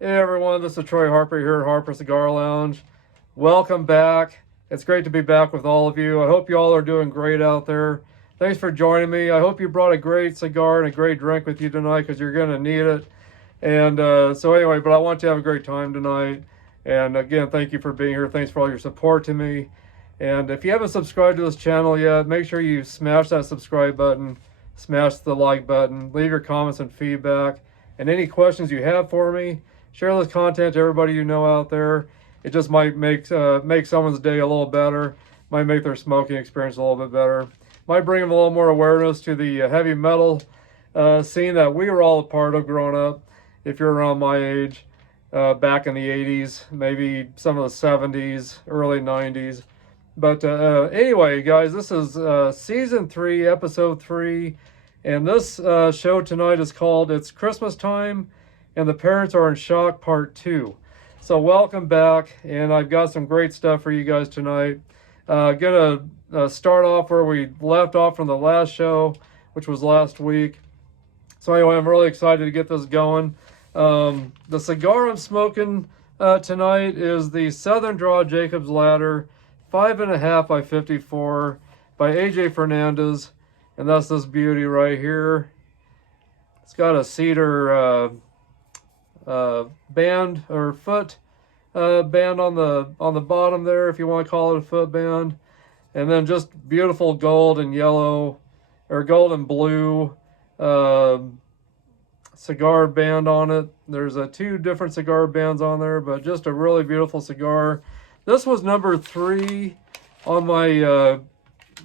Hey everyone, this is Troy Harper here at Harper Cigar Lounge. Welcome back. It's great to be back with all of you. I hope you all are doing great out there. Thanks for joining me. I hope you brought a great cigar and a great drink with you tonight because you're going to need it. And so anyway, but I want you to have a great time tonight. And again, thank you for being here. Thanks for all your support to me. And if you haven't subscribed to this channel yet, make sure you smash that subscribe button, smash the like button, leave your comments and feedback, and any questions you have for me. Share this content to everybody you know out there. It just might make someone's day a little better. Might make their smoking experience a little bit better. Might bring them a little more awareness to the heavy metal scene that we were all a part of growing up. If you're around my age, back in the 80s, maybe some of the 70s, early 90s. But anyway, guys, this is season 3, episode 3. And this show tonight is called It's Christmas Time and the Parents Are in Shock Part 2. So welcome back, and I've got some great stuff for you guys tonight. Gonna start off where we left off from the last show, which was last week. So anyway, I'm really excited to get this going. The cigar I'm smoking tonight is the Southern Draw Jacob's Ladder 5.5 by 54 by AJ Fernandez, and that's this beauty right here. It's got a cedar band or foot band on the bottom there, if you want to call it a foot band, and then just beautiful gold and yellow or gold and blue cigar band on it. There's 2 different cigar bands on there, but just a really beautiful cigar. This was number 3 on my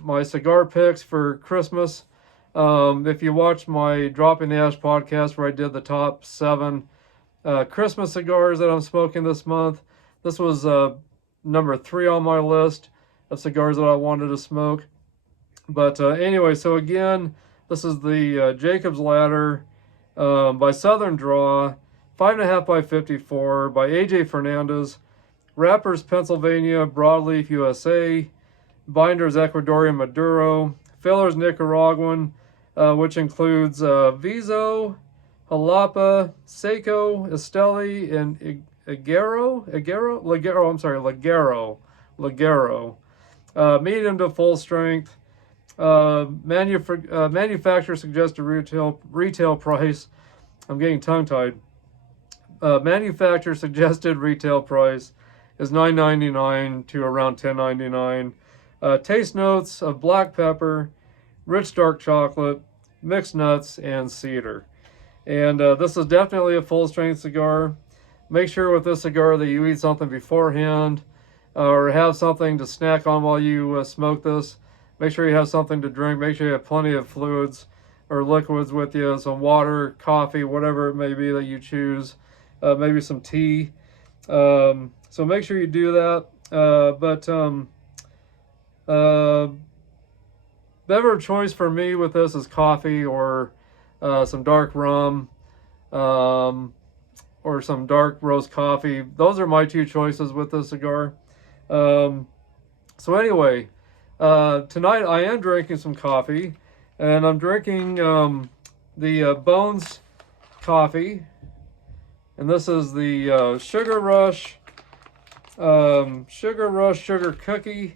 my cigar picks for Christmas. If you watched my Dropping the Ash podcast where I did the top 7 Christmas cigars that I'm smoking this month, this was number 3 on my list of cigars that I wanted to smoke. But anyway, so again, this is the Jacob's Ladder by Southern Draw, 5.5 by 54 by AJ Fernandez, wrappers Pennsylvania, broadleaf USA, binders Ecuadorian Maduro, fillers Nicaraguan, which includes Viso, Jalapa, Seco, Esteli, and Ligero. Medium to full strength. Manufacturer suggested retail price. I'm getting tongue-tied. Manufacturer suggested retail price is $9.99 to around $10.99. Taste notes of black pepper, rich dark chocolate, mixed nuts, and cedar. And this is definitely a full-strength cigar. Make sure with this cigar that you eat something beforehand or have something to snack on while you smoke this. Make sure you have something to drink. Make sure you have plenty of fluids or liquids with you, some water, coffee, whatever it may be that you choose. Maybe some tea. So make sure you do that. Better choice for me with this is coffee or some dark rum or some dark roast coffee. Those are my 2 choices with this cigar. So anyway, tonight I am drinking some coffee, and I'm drinking the Bones coffee, and this is the Sugar Rush Sugar Cookie.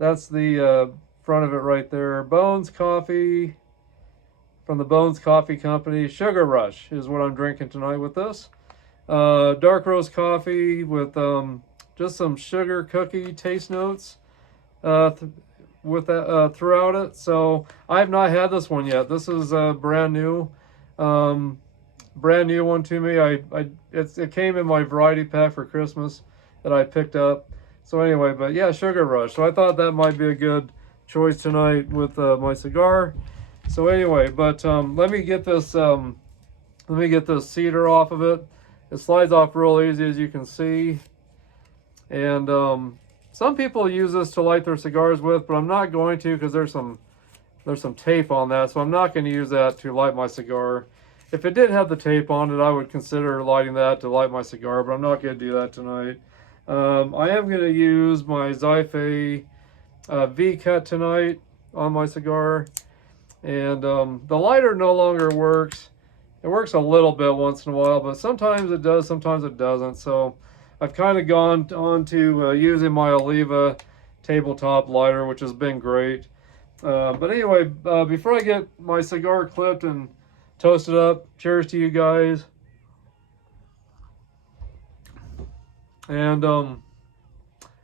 That's the front of it right there. Bones Coffee from the Bones Coffee Company. Sugar Rush is what I'm drinking tonight with this. Dark roast coffee with just some sugar cookie taste notes with that throughout it. So I have not had this one yet. This is brand new one to me. It came in my variety pack for Christmas that I picked up. So anyway, but yeah, Sugar Rush. So I thought that might be a good choice tonight with my cigar. So anyway, but let me get this cedar off of it. It slides off real easy, as you can see. And some people use this to light their cigars with, but I'm not going to because there's some tape on that, so I'm not going to use that to light my cigar. If it did have the tape on it, I would consider lighting that to light my cigar, but I'm not going to do that tonight. I am going to use my Zyphe V-Cut tonight on my cigar. And the lighter no longer works. It works a little bit once in a while, but sometimes it does, sometimes it doesn't. So I've kind of gone on to using my Oliva tabletop lighter, which has been great. But anyway, before I get my cigar clipped and toasted up, cheers to you guys. And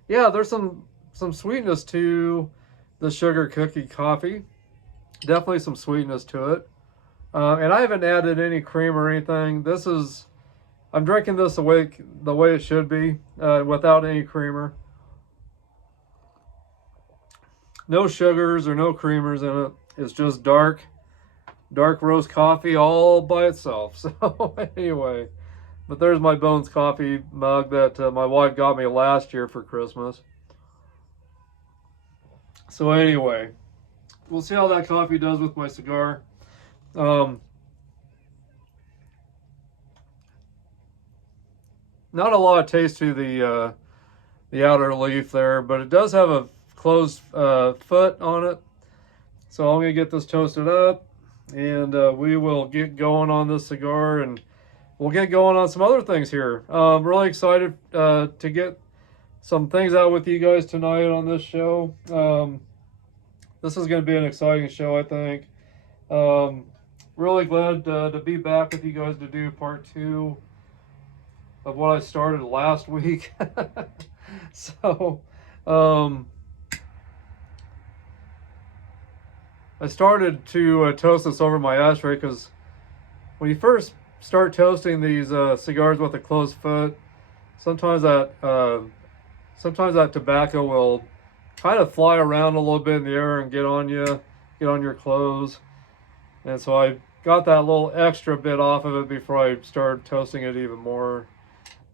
yeah, there's some sweetness to the sugar cookie coffee. Definitely some sweetness to it. And I haven't added any cream or anything. I'm drinking this the way it should be, without any creamer. No sugars or no creamers in it. It's just dark roast coffee all by itself. So anyway, but there's my Bones coffee mug that my wife got me last year for Christmas. So anyway, we'll see how that coffee does with my cigar. Not a lot of taste to the outer leaf there, but it does have a closed foot on it. So I'm gonna get this toasted up, and we will get going on this cigar, and we'll get going on some other things here. I'm really excited to get some things out with you guys tonight on this show. This is going to be an exciting show, I think. Really glad to be back with you guys to do part 2 of what I started last week. So, I started to toast this over my ashtray because when you first start toasting these cigars with a closed foot, sometimes that tobacco will kind of fly around a little bit in the air and get on your clothes. And so I got that little extra bit off of it before I started toasting it even more.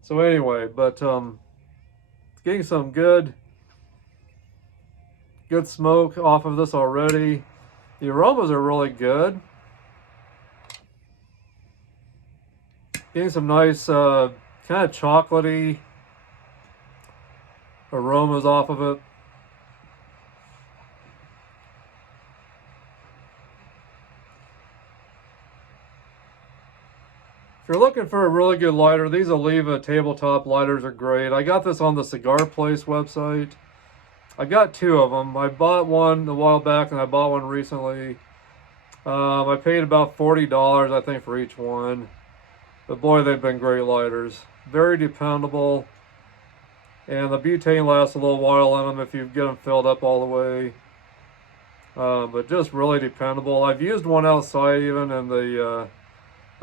So anyway, but getting some good smoke off of this already. The aromas are really good. Getting some nice kind of chocolatey aromas off of it. If you're looking for a really good lighter, these Oliva tabletop lighters are great. I got this on the Cigar Place website. I got 2 of them. I bought one a while back and I bought one recently. I paid about $40, I think, for each one. But boy, they've been great lighters. Very dependable. And the butane lasts a little while in them if you get them filled up all the way. But just really dependable. I've used one outside even, and the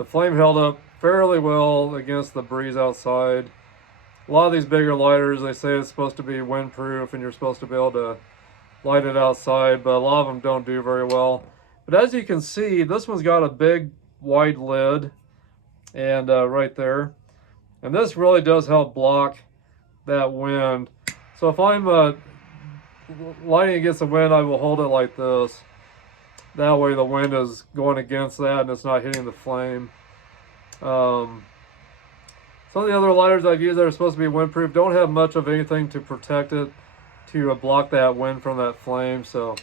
flame held up fairly well against the breeze outside. A lot of these bigger lighters, they say it's supposed to be windproof and you're supposed to be able to light it outside, but a lot of them don't do very well. But as you can see, this one's got a big wide lid, and right there. And this really does help block that wind. So if I'm lighting against the wind, I will hold it like this. That way the wind is going against that and it's not hitting the flame. Some of the other lighters I've used that are supposed to be windproof don't have much of anything to protect it, to block that wind from that flame. So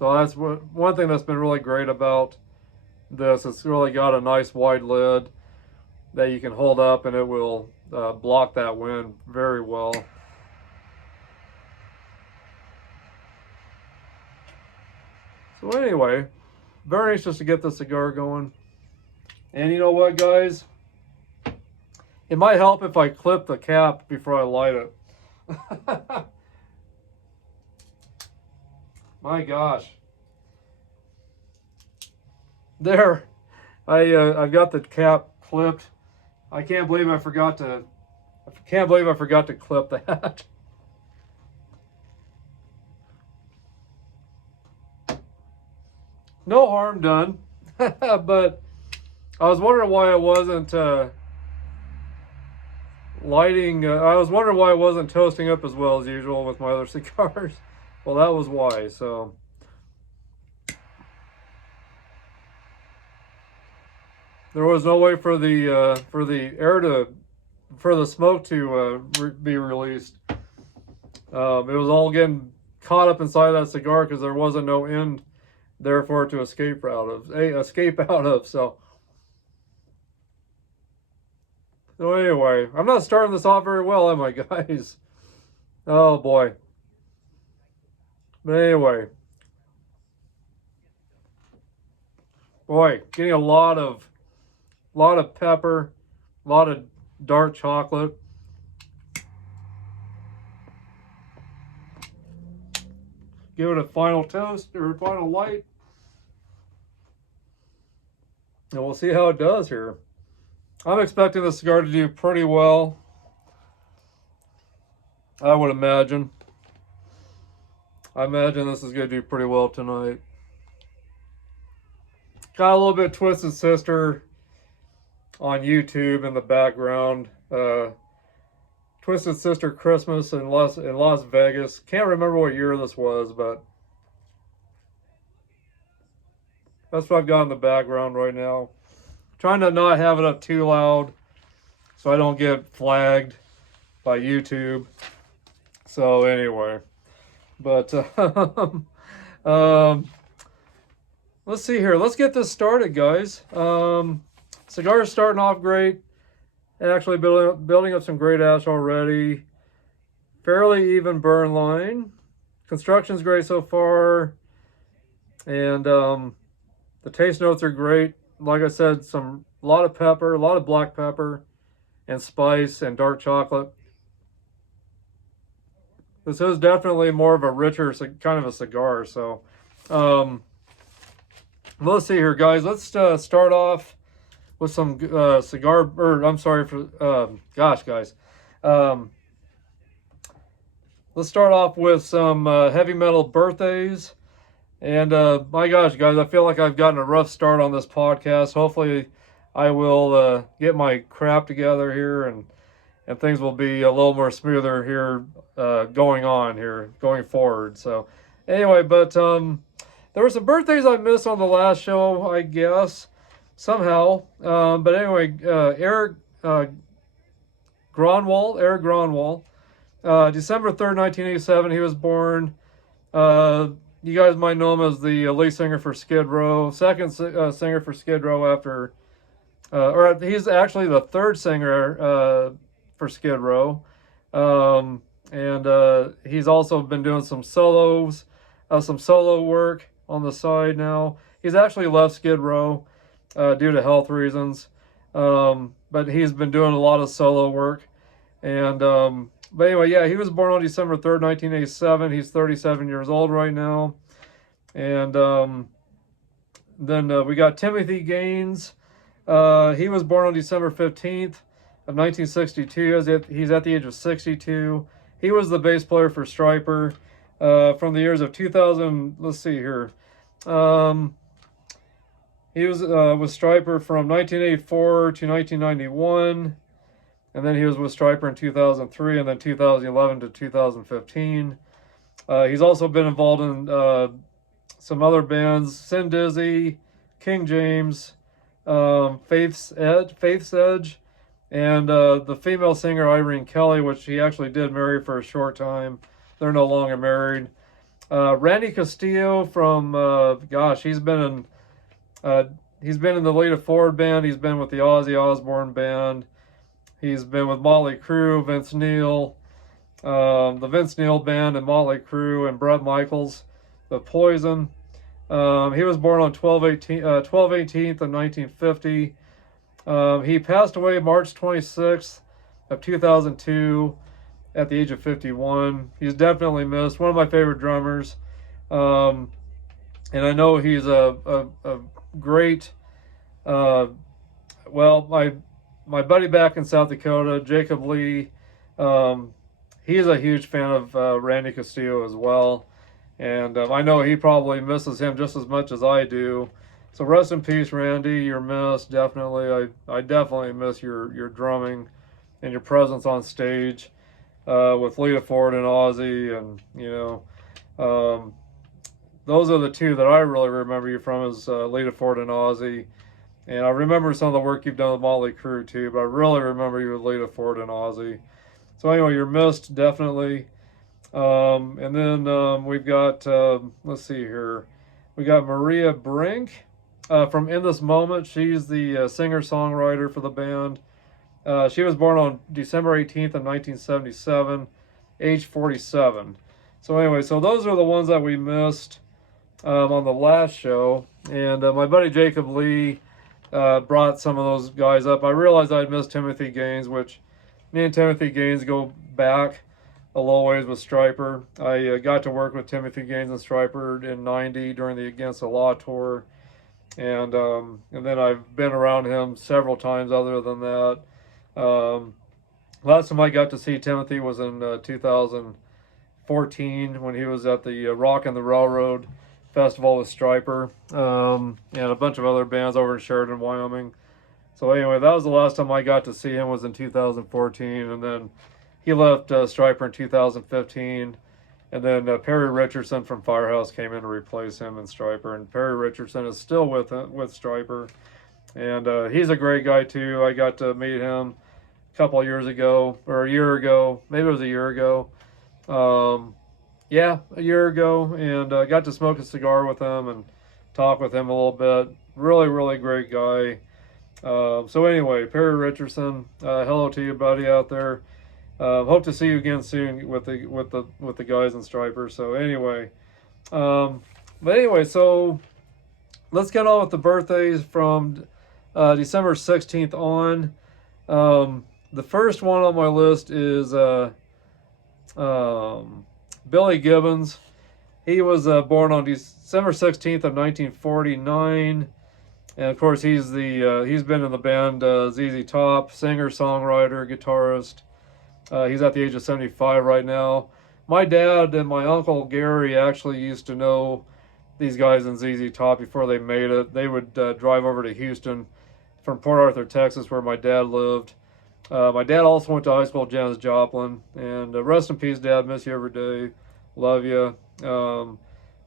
that's one thing that's been really great about this. It's really got a nice wide lid that you can hold up and it will block that wind very well. So anyway, very anxious to get the cigar going. And you know what, guys? It might help if I clip the cap before I light it. My gosh. There. I've got the cap clipped. I can't believe I forgot to clip that. No harm done. But I was wondering why I wasn't lighting. I was wondering why I wasn't toasting up as well as usual with my other cigars. Well, that was why. So there was no way for the smoke to be released. It was all getting caught up inside that cigar because there wasn't no end there for it to escape out of. So So anyway, I'm not starting this off very well, am I, guys? Oh boy. But anyway, boy, getting a lot of pepper, a lot of dark chocolate. Give it a final toast or final light, and we'll see how it does here. I'm expecting the cigar to do pretty well, I would imagine. I imagine this is going to do pretty well tonight. Got a little bit of Twisted Sister on YouTube in the background. Twisted Sister Christmas in Las Vegas. Can't remember what year this was, but that's what I've got in the background right now. Trying to not have it up too loud so I don't get flagged by YouTube. So anyway, but let's see here. Let's get this started, guys. Cigar's starting off great. Actually building up some great ash already. Fairly even burn line. Construction's great so far. And the taste notes are great. Like I said, a lot of pepper, a lot of black pepper and spice and dark chocolate. This is definitely more of a richer kind of a cigar. So let's see here, guys. Let's start off with some cigar, or I'm sorry for, gosh, guys. Let's start off with some heavy metal birthdays. And my gosh, guys, I feel like I've gotten a rough start on this podcast. Hopefully I will get my crap together here and things will be a little more smoother here going forward. So anyway, but there were some birthdays I missed on the last show, I guess, somehow. But anyway, Eric Gronwall, December 3rd, 1987, he was born. You guys might know him as the lead singer for Skid Row, second singer for Skid Row after, or he's actually the third singer for Skid Row. And he's also been doing some solo work on the side now. He's actually left Skid Row due to health reasons, but he's been doing a lot of solo work. And but anyway, yeah, he was born on December 3rd, 1987. He's 37 years old right now. And then we got Timothy Gaines. He was born on December 15th of 1962. He's at the age of 62. He was the bass player for Stryper from the years of 2000. Let's see here. He was with Stryper from 1984 to 1991. And then he was with Stryper in 2003 and then 2011 to 2015. He's also been involved in some other bands, Sin Dizzy, King James, Faith's Edge, and the female singer Irene Kelly, which he actually did marry for a short time. They're no longer married. Randy Castillo from, he's been in the Lita Ford band. He's been with the Ozzy Osbourne band. He's been with Motley Crue, Vince Neil, the Vince Neil Band and Motley Crue, and Bret Michaels, the Poison. He was born on 12/18th of 1950. He passed away March 26th of 2002 at the age of 51. He's definitely missed. One of my favorite drummers. And I know he's a great, my buddy back in South Dakota, Jacob Lee, he's a huge fan of Randy Castillo as well. And I know he probably misses him just as much as I do. So rest in peace, Randy. You're missed, definitely. I definitely miss your drumming and your presence on stage with Lita Ford and Ozzy. And, those are the two that I really remember you from, is Lita Ford and Ozzy. And I remember some of the work you've done with Motley Crue too, but I really remember you with Lita Ford and Ozzy. So anyway, you're missed, definitely. And then we've got, let's see here. We got Maria Brink from In This Moment. She's the singer-songwriter for the band. She was born on December 18th of 1977, age 47. So anyway, so those are the ones that we missed on the last show. And my buddy Jacob Lee brought some of those guys up. I realized I'd missed Timothy Gaines, which me and Timothy Gaines go back a little ways with Striper. I got to work with Timothy Gaines and Striper in '90 during the Against the Law tour, and then I've been around him several times. Other than that, last time I got to see Timothy was in 2014 when he was at the Rock and the Railroad Festival with Striper and a bunch of other bands over in Sheridan, Wyoming. So anyway, that was the last time I got to see him, was in 2014, and then he left Striper in 2015, and then Perry Richardson from Firehouse came in to replace him in Striper, and Perry Richardson is still with Striper, and he's a great guy too. I got to meet him a couple of years ago, or a year ago, maybe it was a year ago. Yeah, a year ago, and I got to smoke a cigar with him and talk with him a little bit. Really, really great guy. So anyway, Perry Richardson, hello to you, buddy, out there. Hope to see you again soon with the guys in Striper. So anyway, so let's get on with the birthdays from December 16th on. The first one on my list is Billy Gibbons. He was born on December 16th of 1949. And of course, he's been in the band ZZ Top, singer, songwriter, guitarist. He's at the age of 75 right now. My dad and my uncle Gary actually used to know these guys in ZZ Top before they made it. They would drive over to Houston from Port Arthur, Texas, where my dad lived. My dad also went to high school with Janis Joplin. And rest in peace, Dad. Miss you every day. Love you.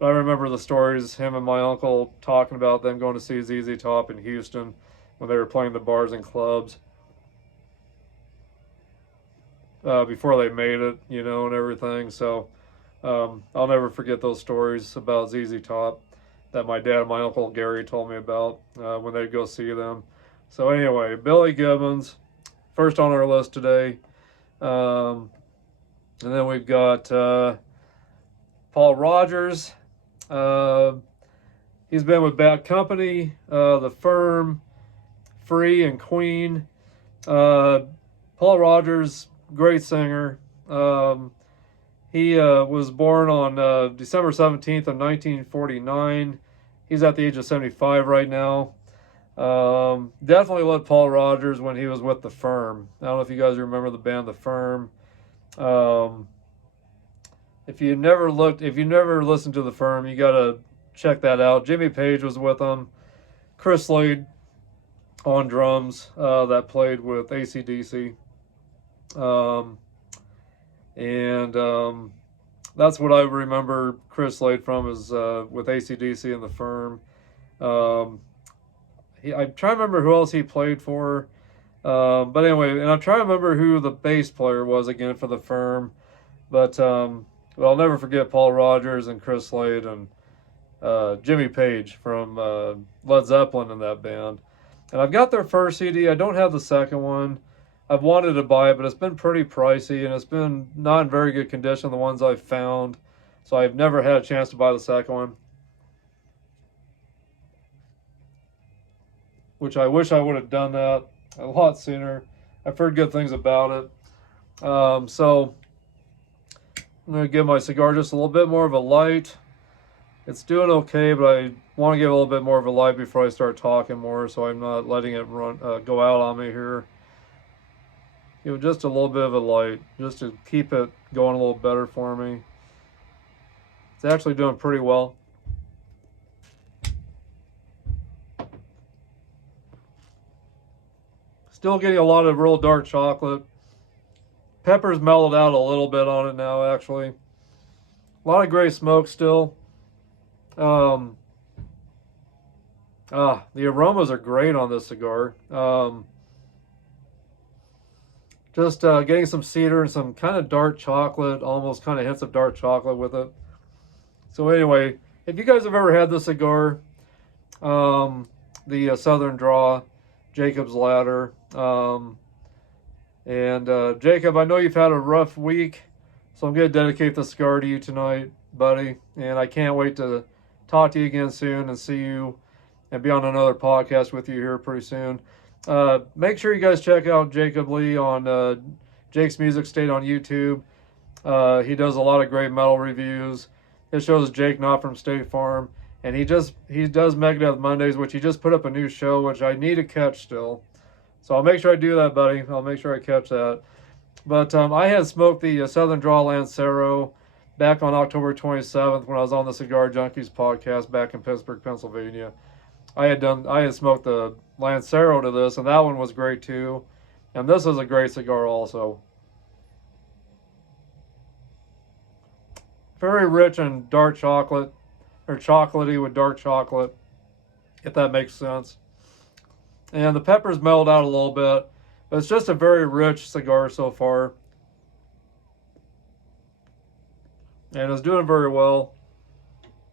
I remember the stories, him and my uncle talking about them going to see ZZ Top in Houston when they were playing the bars and clubs before they made it, and everything. So I'll never forget those stories about ZZ Top that my dad and my uncle Gary told me about when they'd go see them. So anyway, Billy Gibbons, first on our list today. And then we've got Paul Rogers. He's been with Bad Company, The Firm, Free, and Queen. Paul Rogers, great singer. He was born on December 17th of 1949. He's at the age of 75 right now. Definitely loved Paul Rogers when he was with The Firm. I don't know if you guys remember the band The Firm. If you never listened to The Firm, you gotta check that out. Jimmy Page was with them. Chris Slade on drums, that played with AC/DC. That's what I remember Chris Slade from, is with AC/DC and The Firm. I'm trying to remember who else he played for. But anyway, and I'm trying to remember who the bass player was again for The Firm. But I'll never forget Paul Rogers and Chris Slade and Jimmy Page from Led Zeppelin in that band. And I've got their first CD. I don't have the second one. I've wanted to buy it, but it's been pretty pricey, and it's been not in very good condition, the ones I've found. So I've never had a chance to buy the second one, which I wish I would have done that a lot sooner. I've heard good things about it. So I'm going to give my cigar just a little bit more of a light. It's doing okay, but I want to give it a little bit more of a light before I start talking more, so I'm not letting it go out on me here. Give it just a little bit of a light, just to keep it going a little better for me. It's actually doing pretty well. Still getting a lot of real dark chocolate. Pepper's mellowed out a little bit on it now, actually. A lot of gray smoke still. The aromas are great on this cigar. Just getting some cedar and some kind of dark chocolate, almost kind of hints of dark chocolate with it. So anyway, if you guys have ever had this cigar, the Southern Draw, Jacob's Ladder, And Jacob, I know you've had a rough week, so I'm going to dedicate this cigar to you tonight, buddy. And I can't wait to talk to you again soon and see you and be on another podcast with you here pretty soon. Make sure you guys check out Jacob Lee on Jake's Music State on YouTube. He does a lot of great metal reviews. His show is Jake Not from State Farm. And he does Megadeth Mondays, which he just put up a new show, which I need to catch still. So I'll make sure I do that, buddy. I'll make sure I catch that. But I had smoked the Southern Draw Lancero back on October 27th when I was on the Cigar Junkies podcast back in Pittsburgh, Pennsylvania. I had smoked the Lancero to this, and that one was great too. And this is a great cigar also. Very rich in dark chocolate, or chocolatey with dark chocolate, if that makes sense. And the peppers mellowed out a little bit, but it's just a very rich cigar so far. And it's doing very well.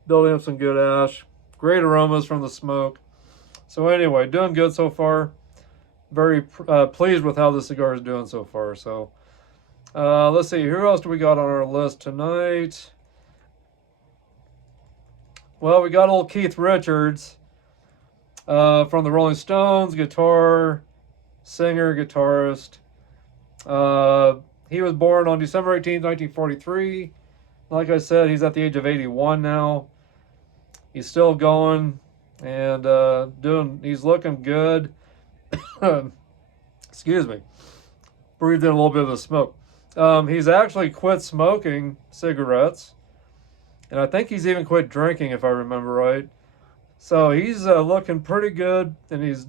Building up some good ash. Great aromas from the smoke. So anyway, doing good so far. Very pleased with how the cigar is doing so far. So let's see, who else do we got on our list tonight? Well, we got old Keith Richards. From the Rolling Stones, guitar, singer, guitarist. He was born on December 18th, 1943. Like I said, he's at the age of 81 now. He's still going and he's looking good. Excuse me. Breathed in a little bit of the smoke. He's actually quit smoking cigarettes. And I think he's even quit drinking, if I remember right. So he's looking pretty good, and he's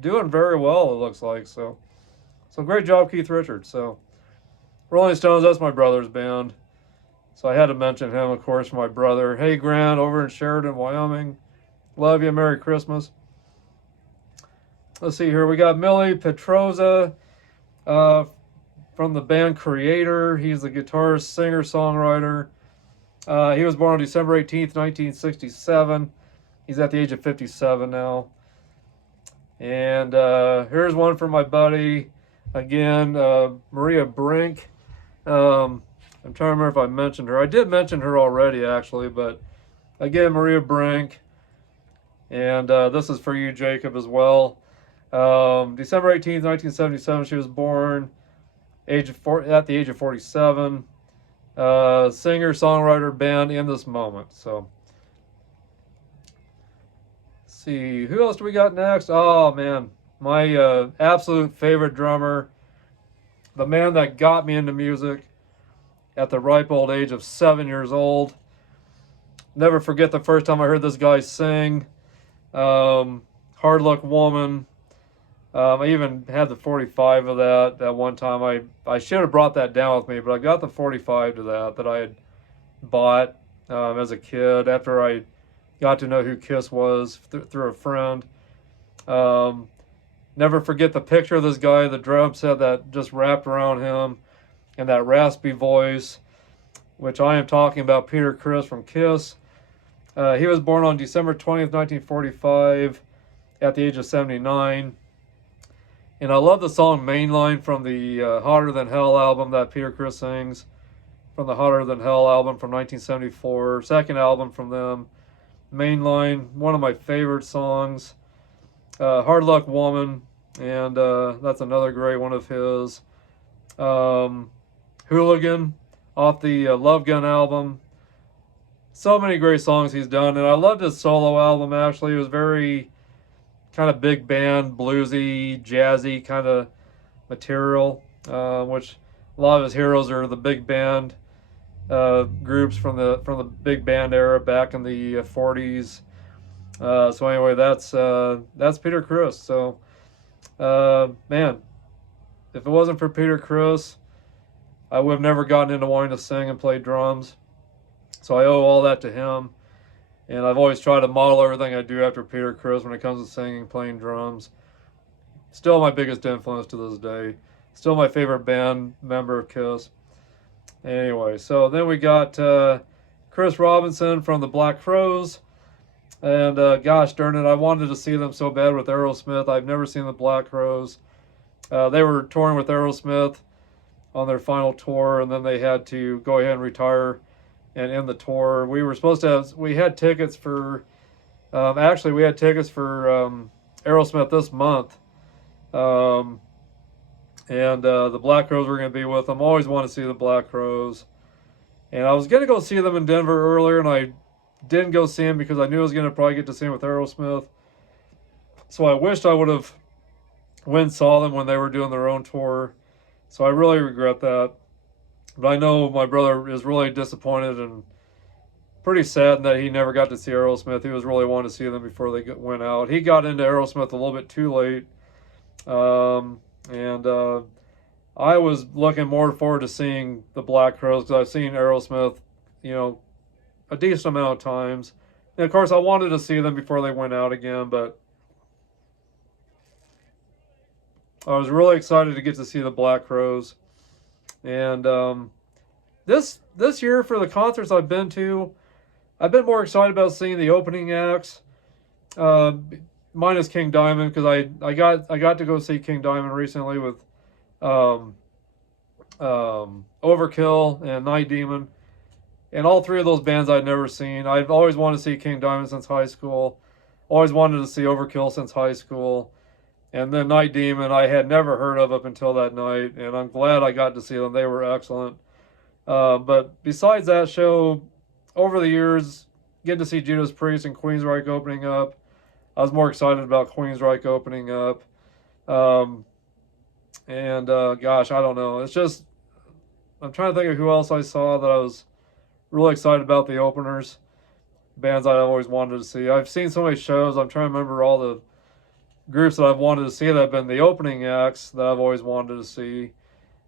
doing very well, it looks like. So great job, Keith Richards. So Rolling Stones, that's my brother's band. So I had to mention him, of course, my brother. Hey, Grant, over in Sheridan, Wyoming. Love you. Merry Christmas. Let's see here. We got Millie Petroza from the band Creator. He's the guitarist, singer, songwriter. He was born on December 18th, 1967. He's at the age of 57 now. And here's one for my buddy, again, Maria Brink. I'm trying to remember if I mentioned her. I did mention her already, actually, but again, Maria Brink. And this is for you, Jacob, as well. December 18th, 1977, she was born at the age of 47. Singer, songwriter, band In This Moment. So, let's see, who else do we got next? Oh, man, my absolute favorite drummer, the man that got me into music at the ripe old age of 7 years old. Never forget the first time I heard this guy sing. Hard Luck Woman. I even had the 45 of that one time. I should have brought that down with me, but I got the 45 to that I had bought as a kid after I got to know who Kiss was through a friend. Never forget the picture of this guy, the drum set that just wrapped around him, and that raspy voice, which I am talking about Peter Criss from Kiss. He was born on December 20th, 1945, at the age of 79. And I love the song Mainline from the Hotter Than Hell album that Peter Criss sings, from the Hotter Than Hell album from 1974, second album from them. Mainline, one of my favorite songs. Hard Luck Woman, and that's another great one of his. Hooligan, off the Love Gun album. So many great songs he's done, and I loved his solo album, actually. It was very kind of big band, bluesy, jazzy kind of material, which a lot of his heroes are the big band groups from the big band era back in the 40s. So anyway, that's Peter Criss. So man, if it wasn't for Peter Criss, I would have never gotten into wanting to sing and play drums. So I owe all that to him. And I've always tried to model everything I do after Peter Criss when it comes to singing, playing drums. Still my biggest influence to this day. Still my favorite band member of Kiss. Anyway, so then we got Chris Robinson from the Black Crowes. And gosh darn it, I wanted to see them so bad with Aerosmith. I've never seen the Black Crowes. They were touring with Aerosmith on their final tour, and then they had to go ahead and retire and end the tour. We had tickets for, actually, we had tickets for Aerosmith this month. Um, and the Black Crowes were going to be with them. Always wanted to see the Black Crowes. And I was going to go see them in Denver earlier, and I didn't go see them because I knew I was going to probably get to see them with Aerosmith. So I wished I would have went and saw them when they were doing their own tour. So I really regret that. But I know my brother is really disappointed and pretty sad that he never got to see Aerosmith. He was really wanting to see them before they went out. He got into Aerosmith a little bit too late. And I was looking more forward to seeing the Black Crowes because I've seen Aerosmith, a decent amount of times. And of course, I wanted to see them before they went out again, but I was really excited to get to see the Black Crowes. And this year for the concerts I've been to, I've been more excited about seeing the opening acts, minus King Diamond, because I got to go see King Diamond recently with Overkill and Night Demon, and all three of those bands I'd never seen. I've always wanted to see King Diamond since high school. Always wanted to see Overkill since high school. And then Night Demon I had never heard of up until that night, and I'm glad I got to see them. They were excellent. But besides that show, over the years, getting to see Judas Priest and Queensryche opening up, I was more excited about Queensryche opening up. Gosh, I don't know. It's just, I'm trying to think of who else I saw that I was really excited about the openers. Bands I always wanted to see. I've seen so many shows, I'm trying to remember all the groups that I've wanted to see that have been the opening acts that I've always wanted to see.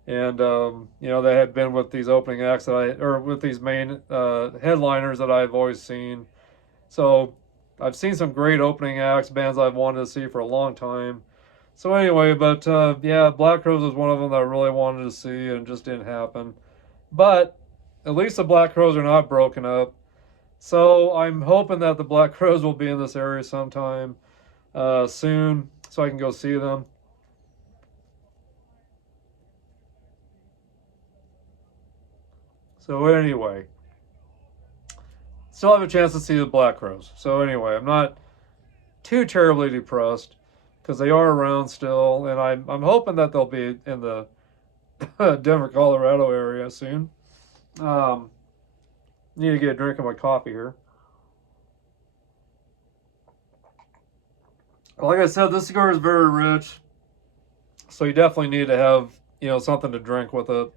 And, they had been with these opening acts or with these main headliners that I've always seen. So I've seen some great opening acts, bands I've wanted to see for a long time. So anyway, but Black Crowes was one of them that I really wanted to see and it just didn't happen. But at least the Black Crowes are not broken up. So I'm hoping that the Black Crowes will be in this area sometime soon so I can go see them. So anyway, still have a chance to see the Black Crowes. So anyway, I'm not too terribly depressed because they are around still, and I'm hoping that they'll be in the Denver, Colorado area soon. Need to get a drink of my coffee here. Like I said, this cigar is very rich, so you definitely need to have something to drink with it.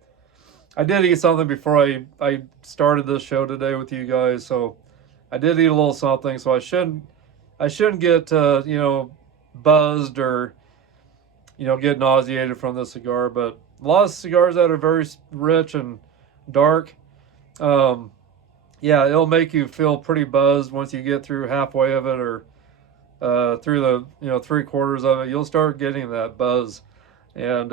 I did eat something before I started this show today with you guys, so I did eat a little something. So I shouldn't get buzzed or get nauseated from this cigar. But a lot of cigars that are very rich and dark, it'll make you feel pretty buzzed once you get through halfway of it or through the 3/4 of it. You'll start getting that buzz and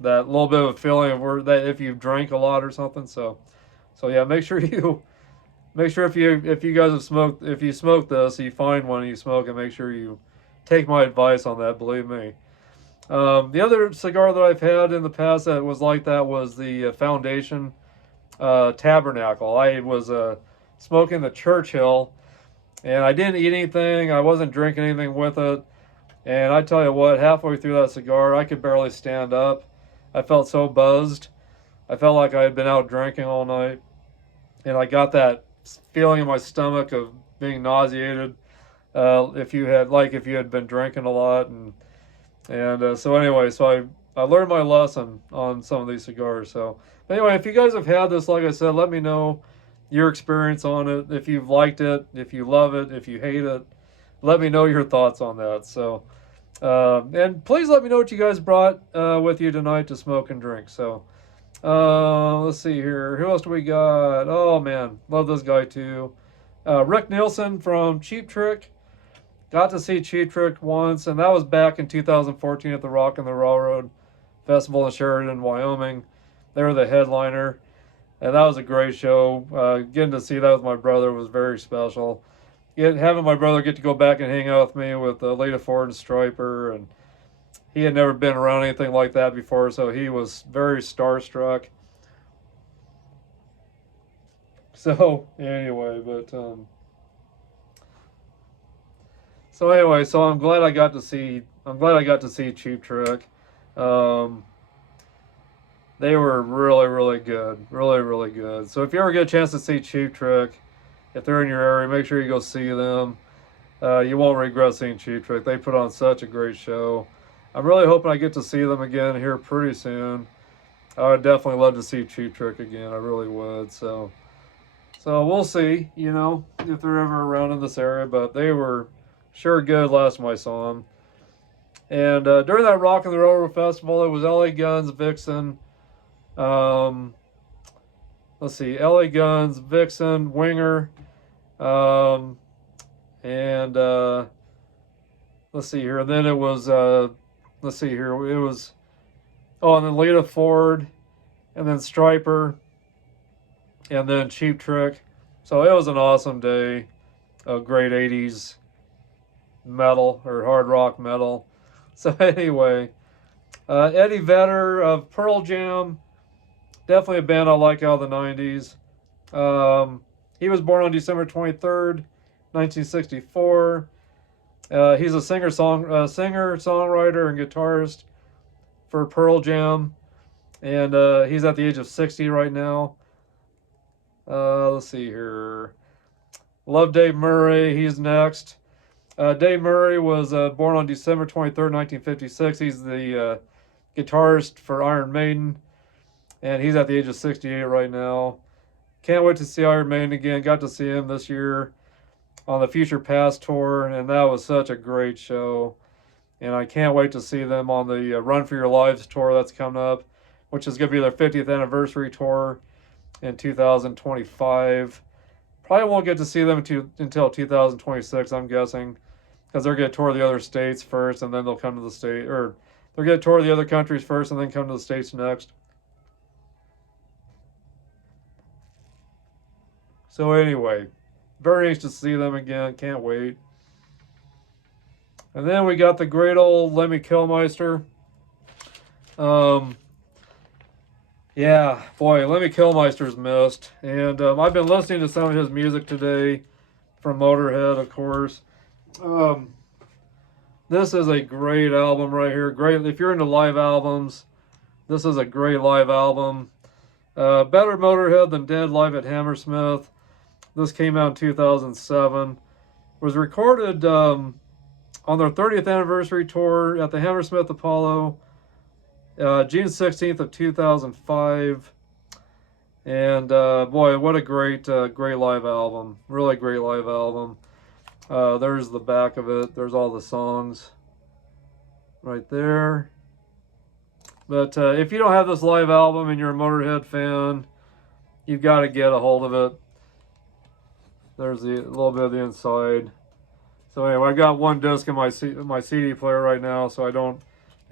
that little bit of a feeling of that if you've drank a lot or something. So yeah, make sure if you guys have smoked, if you smoke this, you find one and you smoke it, make sure you take my advice on that. Believe me. The other cigar that I've had in the past that was like that was the Foundation Tabernacle. I was smoking the Churchill, and I didn't eat anything. I wasn't drinking anything with it. And I tell you what, halfway through that cigar, I could barely stand up. I felt so buzzed. I felt like I had been out drinking all night. And I got that feeling in my stomach of being nauseated if you had been drinking a lot. So anyway, I learned my lesson on some of these cigars. So anyway, if you guys have had this, like I said, let me know your experience on it. If you've liked it, if you love it, if you hate it, let me know your thoughts on that. So, and please let me know what you guys brought with you tonight to smoke and drink. So, let's see here. Who else do we got? Oh man, love this guy too. Rick Nielsen from Cheap Trick. Got to see Cheap Trick once, and that was back in 2014 at the Rock and the Railroad Festival in Sheridan, Wyoming. They were the headliner, and that was a great show. Getting to see that with my brother was very special. Having my brother get to go back and hang out with me with Lita Ford and Striper, and he had never been around anything like that before, so he was very starstruck. So anyway, so I'm glad I got to see Cheap Trick. Um, they were really, really good, really, really good. So if you ever get a chance to see Cheap Trick, if they're in your area, make sure you go see them. You won't regret seeing Cheap Trick. They put on such a great show. I'm really hoping I get to see them again here pretty soon. I would definitely love to see Cheap Trick again. I really would. So we'll see, if they're ever around in this area. But they were sure good last time I saw them. And during that Rock and the Railroad Festival, it was LA Guns, Vixen. Let's see, LA Guns, Vixen, Winger, and let's see here. And then it was, let's see here. It was, and then Lita Ford, and then Striper, and then Cheap Trick. So it was an awesome day of great 80s metal or hard rock metal. So anyway, Eddie Vedder of Pearl Jam, definitely a band I like out of the 90s. He was born on December 23rd, 1964. He's a singer, songwriter, and guitarist for Pearl Jam. And he's at the age of 60 right now. Let's see here. Love Dave Murray. He's next. Dave Murray was born on December 23rd, 1956. He's the guitarist for Iron Maiden. And he's at the age of 68 right now. Can't wait to see Iron Maiden again. Got to see him this year on the Future Past tour. And that was such a great show. And I can't wait to see them on the Run for Your Lives tour that's coming up, which is going to be their 50th anniversary tour in 2025. Probably won't get to see them until 2026, I'm guessing, because they're going to tour the other states first, and then they'll come to the state, or they're going to tour the other countries first, and then come to the states next. So anyway, very anxious to see them again. Can't wait. And then we got the great old Lemmy Kilmister. Yeah, boy, Lemmy Kilmister's missed. And I've been listening to some of his music today from Motorhead, of course. This is a great album right here. Great. If you're into live albums, this is a great live album. Better Motorhead than Dead Live at Hammersmith. This came out in 2007. It was recorded on their 30th anniversary tour at the Hammersmith Apollo, June 16th of 2005. And boy, what a great live album. Really great live album. There's the back of it. There's all the songs right there. But if you don't have this live album and you're a Motorhead fan, you've got to get a hold of it. There's a little bit of the inside. So anyway, I got one disc in my CD player right now, so I don't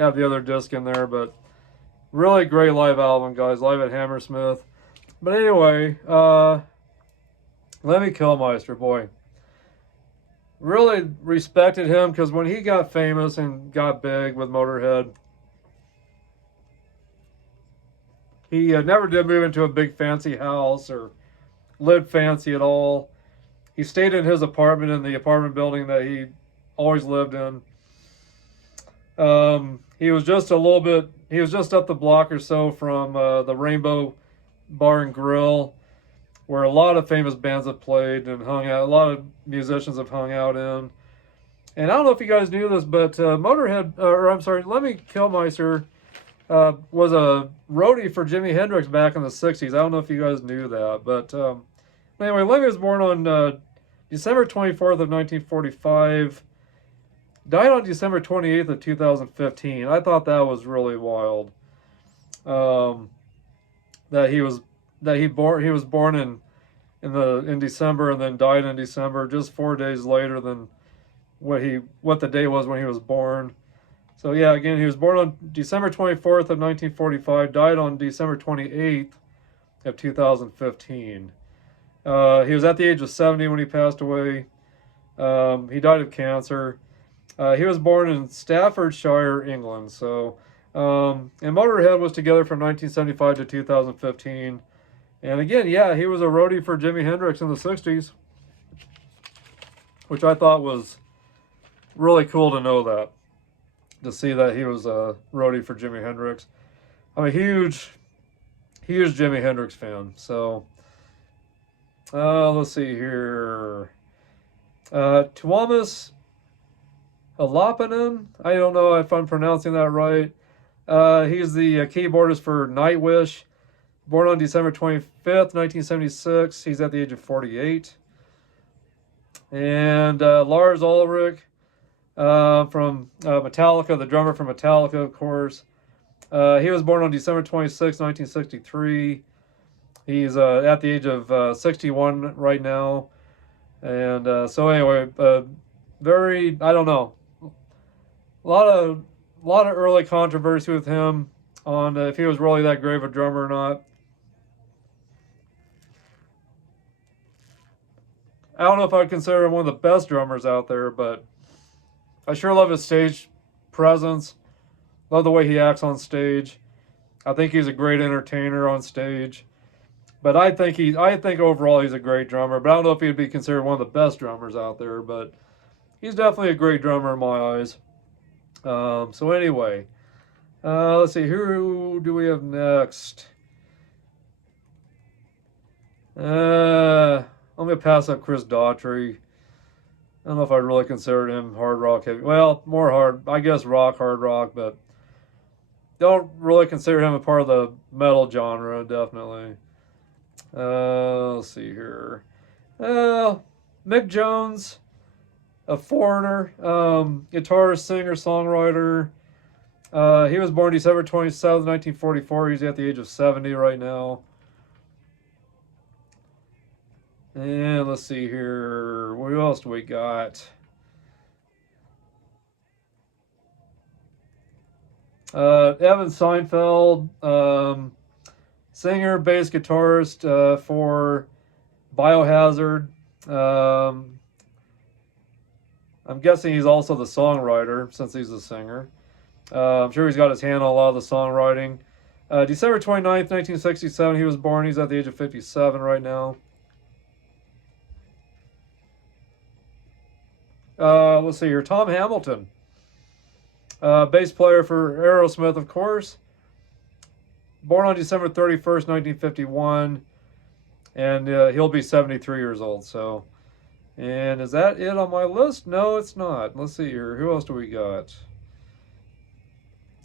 have the other disc in there. But really great live album, guys. Live at Hammersmith. But anyway, Lemmy Kilmister, boy. Really respected him because when he got famous and got big with Motorhead, he never did move into a big fancy house or lived fancy at all. He stayed in his apartment in the apartment building that he always lived in. He was just up the block or so from the Rainbow Bar and Grill, where a lot of famous bands have played and hung out. A lot of musicians have hung out in. And I don't know if you guys knew this, but Lemmy Kilmister was a roadie for Jimi Hendrix back in the 60s. I don't know if you guys knew that. But anyway, Lemmy was born on December 24th of 1945. Died on December 28th of 2015. I thought that was really wild. That he was born in December and then died in December, just 4 days later than what the day was when he was born. So yeah, again, he was born on December 24th of 1945, died on December 28th of 2015. He was at the age of 70 when he passed away. He died of cancer. He was born in Staffordshire, England. So, and Motorhead was together from 1975 to 2015. And again, yeah, he was a roadie for Jimi Hendrix in the 60s, which I thought was really cool to know that, to see that he was a roadie for Jimi Hendrix. I'm a huge Jimi Hendrix fan. So, let's see here. Tuomas Holopainen. I don't know if I'm pronouncing that right. He's the keyboardist for Nightwish. Born on December 25th, 1976. He's at the age of 48. And Lars Ulrich from Metallica, the drummer from Metallica, of course. He was born on December 26, 1963. He's at the age of 61 right now. And so anyway, very, I don't know, a lot of early controversy with him on if he was really that great of a drummer or not. I don't know if I'd consider him one of the best drummers out there, but I sure love his stage presence. Love the way he acts on stage. I think he's a great entertainer on stage. But I think overall he's a great drummer. But I don't know if he'd be considered one of the best drummers out there. But he's definitely a great drummer in my eyes. So anyway, let's see. Who do we have next? I'm gonna pass up Chris Daughtry. I don't know if I'd really consider him hard rock heavy. Well, more hard, I guess hard rock, but don't really consider him a part of the metal genre, definitely. Let's see here. Mick Jones, a foreigner, guitarist, singer, songwriter. He was born December 27th, 1944. He's at the age of 70 right now. And let's see here. What else do we got? Evan Seinfeld, singer, bass guitarist for Biohazard. I'm guessing he's also the songwriter since he's a singer. I'm sure he's got his hand on a lot of the songwriting. December 29th, 1967, he was born. He's at the age of 57 right now. Let's see here. Tom Hamilton, bass player for Aerosmith, of course. Born on December 31st, 1951. And he'll be 73 years old. So, and is that it on my list? No, it's not. Let's see here. Who else do we got?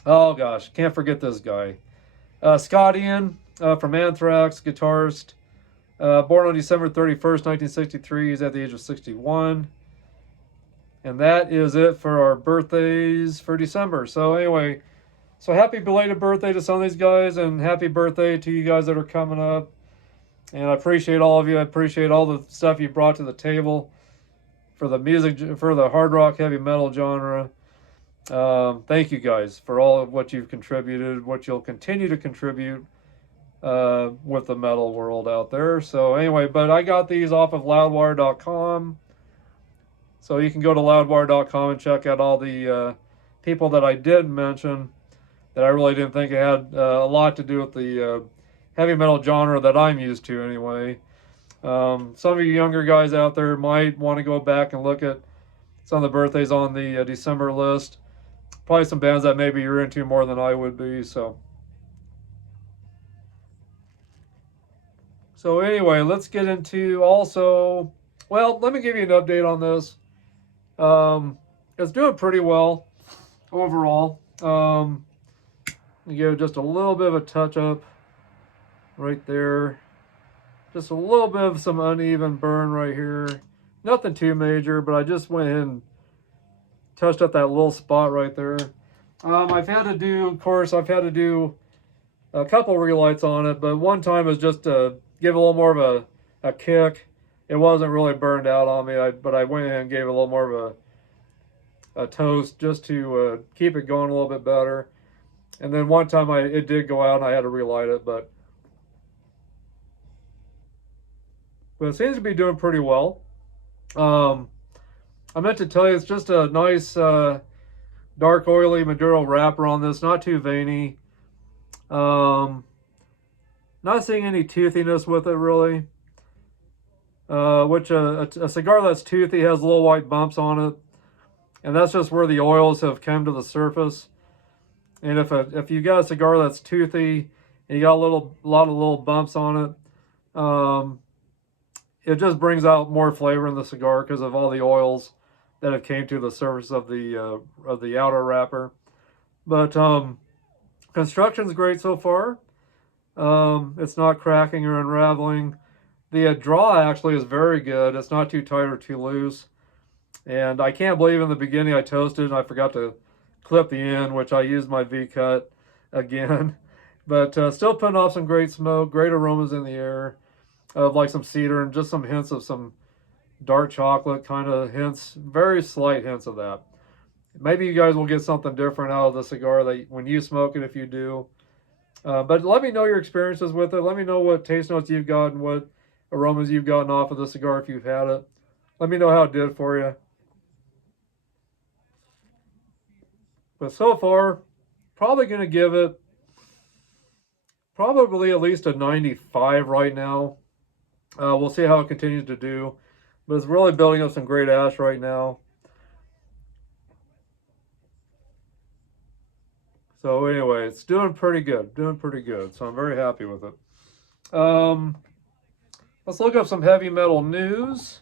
Oh, gosh. Can't forget this guy. Scott Ian from Anthrax, guitarist. Born on December 31st, 1963. He's at the age of 61. And that is it for our birthdays for December. So anyway, so happy belated birthday to some of these guys, and happy birthday to you guys that are coming up. And I appreciate all of you. I appreciate all the stuff you brought to the table for the music, for the hard rock, heavy metal genre. Thank you guys for all of what you've contributed, what you'll continue to contribute with the metal world out there. So anyway, but I got these off of loudwire.com. So you can go to loudwire.com and check out all the people that I did mention that I really didn't think had a lot to do with the heavy metal genre that I'm used to anyway. Some of you younger guys out there might want to go back and look at some of the birthdays on the December list. Probably some bands that maybe you're into more than I would be. So anyway, let's get into also, well, let me give you an update on this. It's doing pretty well overall. You give just a little bit of a touch up right there. Just a little bit of some uneven burn right here. Nothing too major, but I just went ahead and touched up that little spot right there. I've had to do a couple relights on it, but one time was just to give a little more of a kick. It wasn't really burned out on me, but I went in and gave it a little more of a toast just to keep it going a little bit better. And then one time it did go out and I had to relight it, but it seems to be doing pretty well. I meant to tell you, it's just a nice dark oily Maduro wrapper on this, not too veiny. Um, Not seeing any toothiness with it really. Which a cigar that's toothy has little white bumps on it, and that's just where the oils have come to the surface. And if you got a cigar that's toothy and you got a lot of little bumps on it, it just brings out more flavor in the cigar because of all the oils that have came to the surface of the outer wrapper. But construction's great so far. It's not cracking or unraveling. The draw actually is very good. It's not too tight or too loose. And I can't believe in the beginning I toasted and I forgot to clip the end, which I used my V-cut again. But still putting off some great smoke, great aromas in the air of like some cedar and just some hints of some dark chocolate kind of hints, very slight hints of that. Maybe you guys will get something different out of the cigar that when you smoke it, if you do. But let me know your experiences with it. Let me know what taste notes you've gotten, what aromas you've gotten off of the cigar if you've had it. Let me know how it did for you. But so far, probably going to give it probably at least a 95 right now. We'll see how it continues to do. But it's really building up some great ash right now. So anyway, it's doing pretty good. Doing pretty good. So I'm very happy with it. Let's look up some heavy metal news.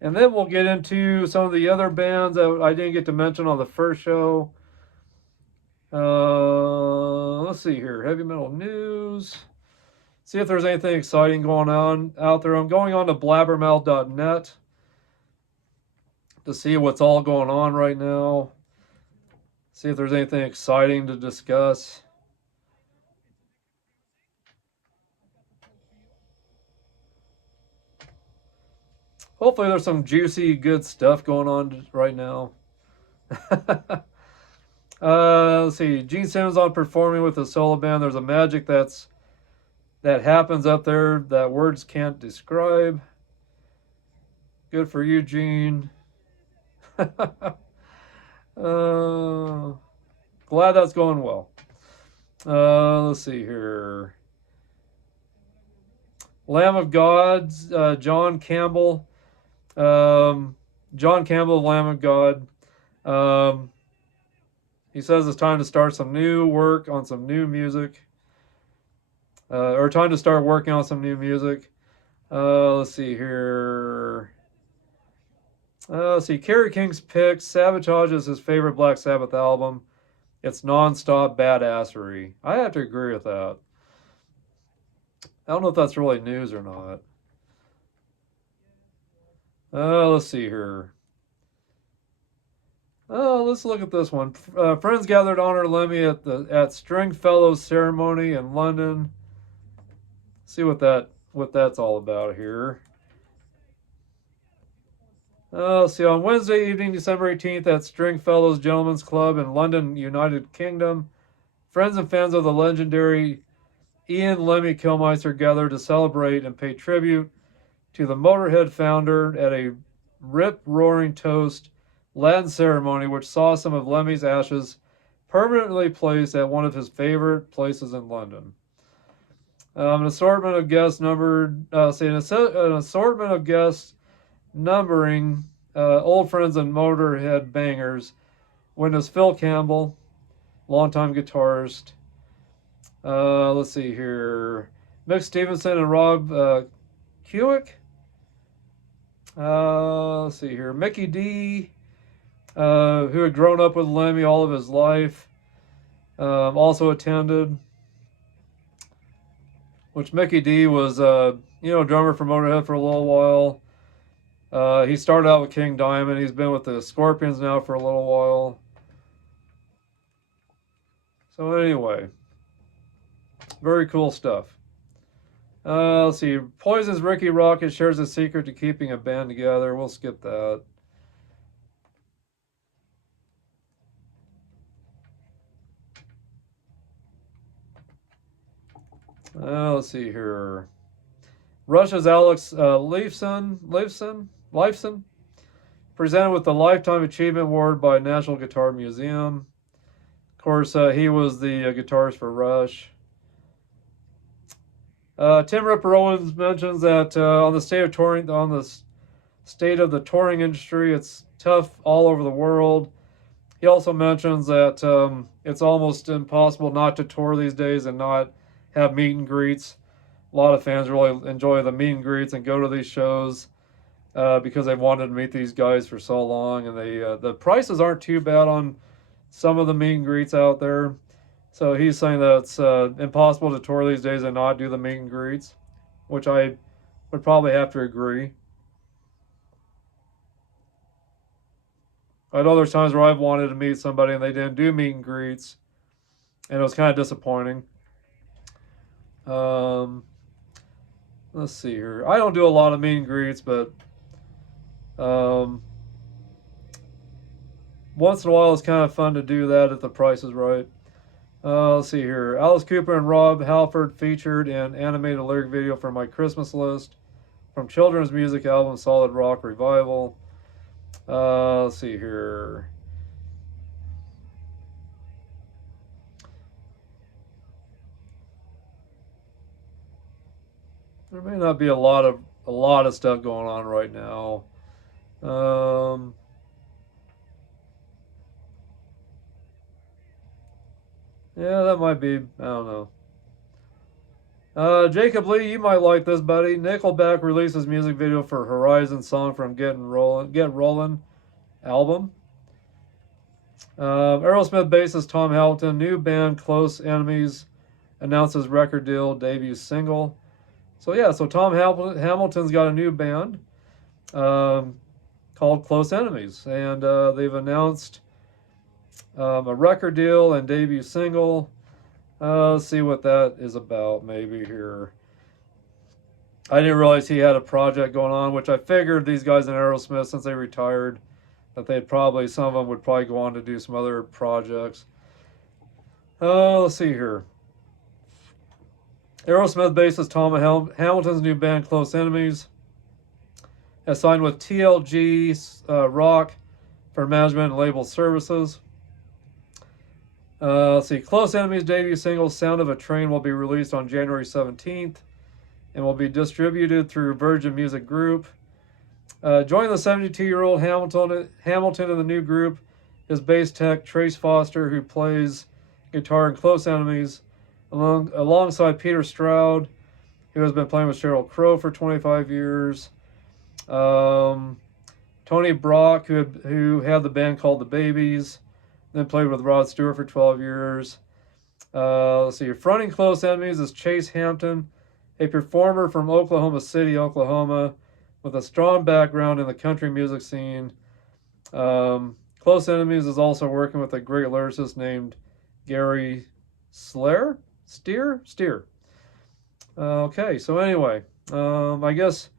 And then we'll get into some of the other bands that I didn't get to mention on the first show. Let's see here. Heavy metal news. See if there's anything exciting going on out there. I'm going on to blabbermouth.net to see what's all going on right now. See if there's anything exciting to discuss. Hopefully there's some juicy, good stuff going on right now. Let's see. Gene Simmons on performing with a solo band. There's a magic that happens up there that words can't describe. Good for you, Gene. Glad that's going well. Let's see here. Lamb of God, John Campbell. John Campbell, Lamb of God. He says it's time to start some new work on some new music. Or time to start working on some new music. Let's see here. Let's see. Kerry King's pick. Sabotage is his favorite Black Sabbath album. It's non-stop badassery. I have to agree with that. I don't know if that's really news or not. Let's see here. Let's look at this one. Friends gathered to honor Lemmy at Stringfellows ceremony in London. See what that's all about here. See, on Wednesday evening, December 18th, at Stringfellows Gentlemen's Club in London, United Kingdom, friends and fans of the legendary Ian Lemmy Kilmister gathered to celebrate and pay tribute to the Motorhead founder at a rip-roaring toast Latin ceremony, which saw some of Lemmy's ashes permanently placed at one of his favorite places in London. An assortment of guests numbered, an assortment of guests numbering old friends and Motorhead bangers. Witness Phil Campbell, longtime guitarist. Let's see here. Mick Stevenson and Rob Hewick. Let's see here. Mickey D, who had grown up with Lemmy all of his life, also attended. Which Mickey D was, drummer for Motorhead for a little while. He started out with King Diamond. He's been with the Scorpions now for a little while. So anyway, very cool stuff. Let's see. Poison's Ricky Rocket shares a secret to keeping a band together. We'll skip that. Let's see here. Russia's Alex Lifeson presented with the Lifetime Achievement Award by National Guitar Museum. Of course, he was the guitarist for Rush. Tim Ripper Owens mentions that on the state of the touring industry, it's tough all over the world. He also mentions that it's almost impossible not to tour these days and not have meet and greets. A lot of fans really enjoy the meet and greets and go to these shows because they've wanted to meet these guys for so long, and the prices aren't too bad on some of the meet and greets out there. So he's saying that it's impossible to tour these days and not do the meet and greets, which I would probably have to agree. I know there's times where I've wanted to meet somebody and they didn't do meet and greets, and it was kind of disappointing. Um, let's see here. I don't do a lot of meet and greets, but once in a while it's kind of fun to do that if the price is right. Let's see here. Alice Cooper and Rob Halford featured in animated lyric video for My Christmas List from children's music album Solid Rock Revival. Let's see here. There may not be a lot of stuff going on right now. Yeah, that might be. I don't know. Jacob Lee, you might like this, buddy. Nickelback releases music video for Horizon's song from Get Rollin' album. Aerosmith bassist Tom Hamilton, new band Close Enemies, announces record deal, debut single. So yeah, so Tom Hamilton's got a new band called Close Enemies, and they've announced a record deal and debut single. Let's see what that is about, maybe here. I didn't realize he had a project going on, which I figured these guys in Aerosmith, since they retired, that some of them would probably go on to do some other projects. Let's see here. Aerosmith bassist Tom Hamilton's new band, Close Enemies, has signed with TLG Rock for management and label services. Let's see. Close Enemies' debut single, Sound of a Train, will be released on January 17th and will be distributed through Virgin Music Group. Joining the 72-year-old Hamilton in the new group is bass tech Trace Foster, who plays guitar in Close Enemies, alongside Peter Stroud, who has been playing with Sheryl Crow for 25 years. Tony Brock, who had the band called The Babies, then played with Rod Stewart for 12 years. Let's see. Fronting Close Enemies is Chase Hampton, a performer from Oklahoma City, Oklahoma, with a strong background in the country music scene. Close Enemies is also working with a great lyricist named Gary Steer. Okay, so anyway, I guess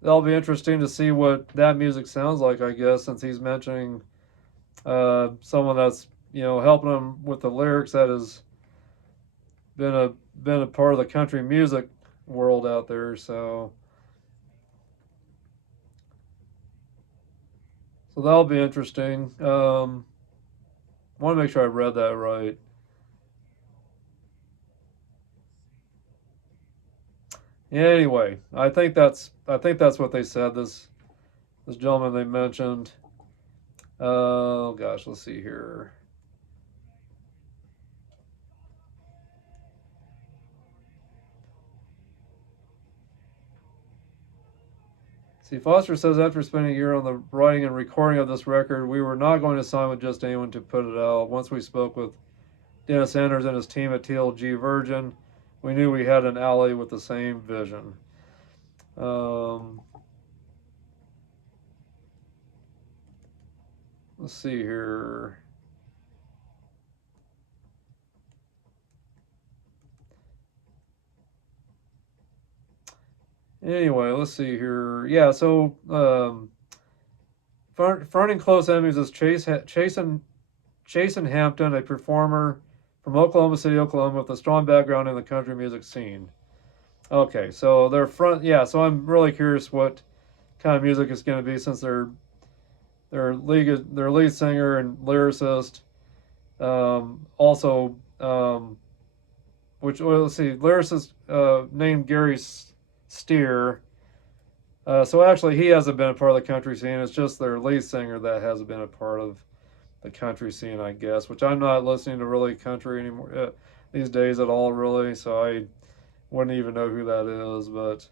that'll be interesting to see what that music sounds like, I guess, since he's mentioning someone that's helping him with the lyrics that has been a part of the country music world out there. So that'll be interesting. Want to make sure I read that right. Yeah, anyway, I think that's what they said. This gentleman they mentioned. Oh gosh, let's see here. See, Foster says after spending a year on the writing and recording of this record, we were not going to sign with just anyone to put it out. Once we spoke with Dennis Anders and his team at TLG Virgin, we knew we had an ally with the same vision. Let's see here. Anyway, let's see here. Yeah, so fronting Close Enemies is Chasen Hampton, a performer from Oklahoma City, Oklahoma, with a strong background in the country music scene. Okay, so so I'm really curious what kind of music it's going to be, since they're their lead singer and lyricist. Also, let's see, lyricist named Gary Steer. So actually, he hasn't been a part of the country scene. It's just their lead singer that hasn't been a part of the country scene, I guess. Which I'm not listening to really country anymore these days at all, really. So I wouldn't even know who that is. But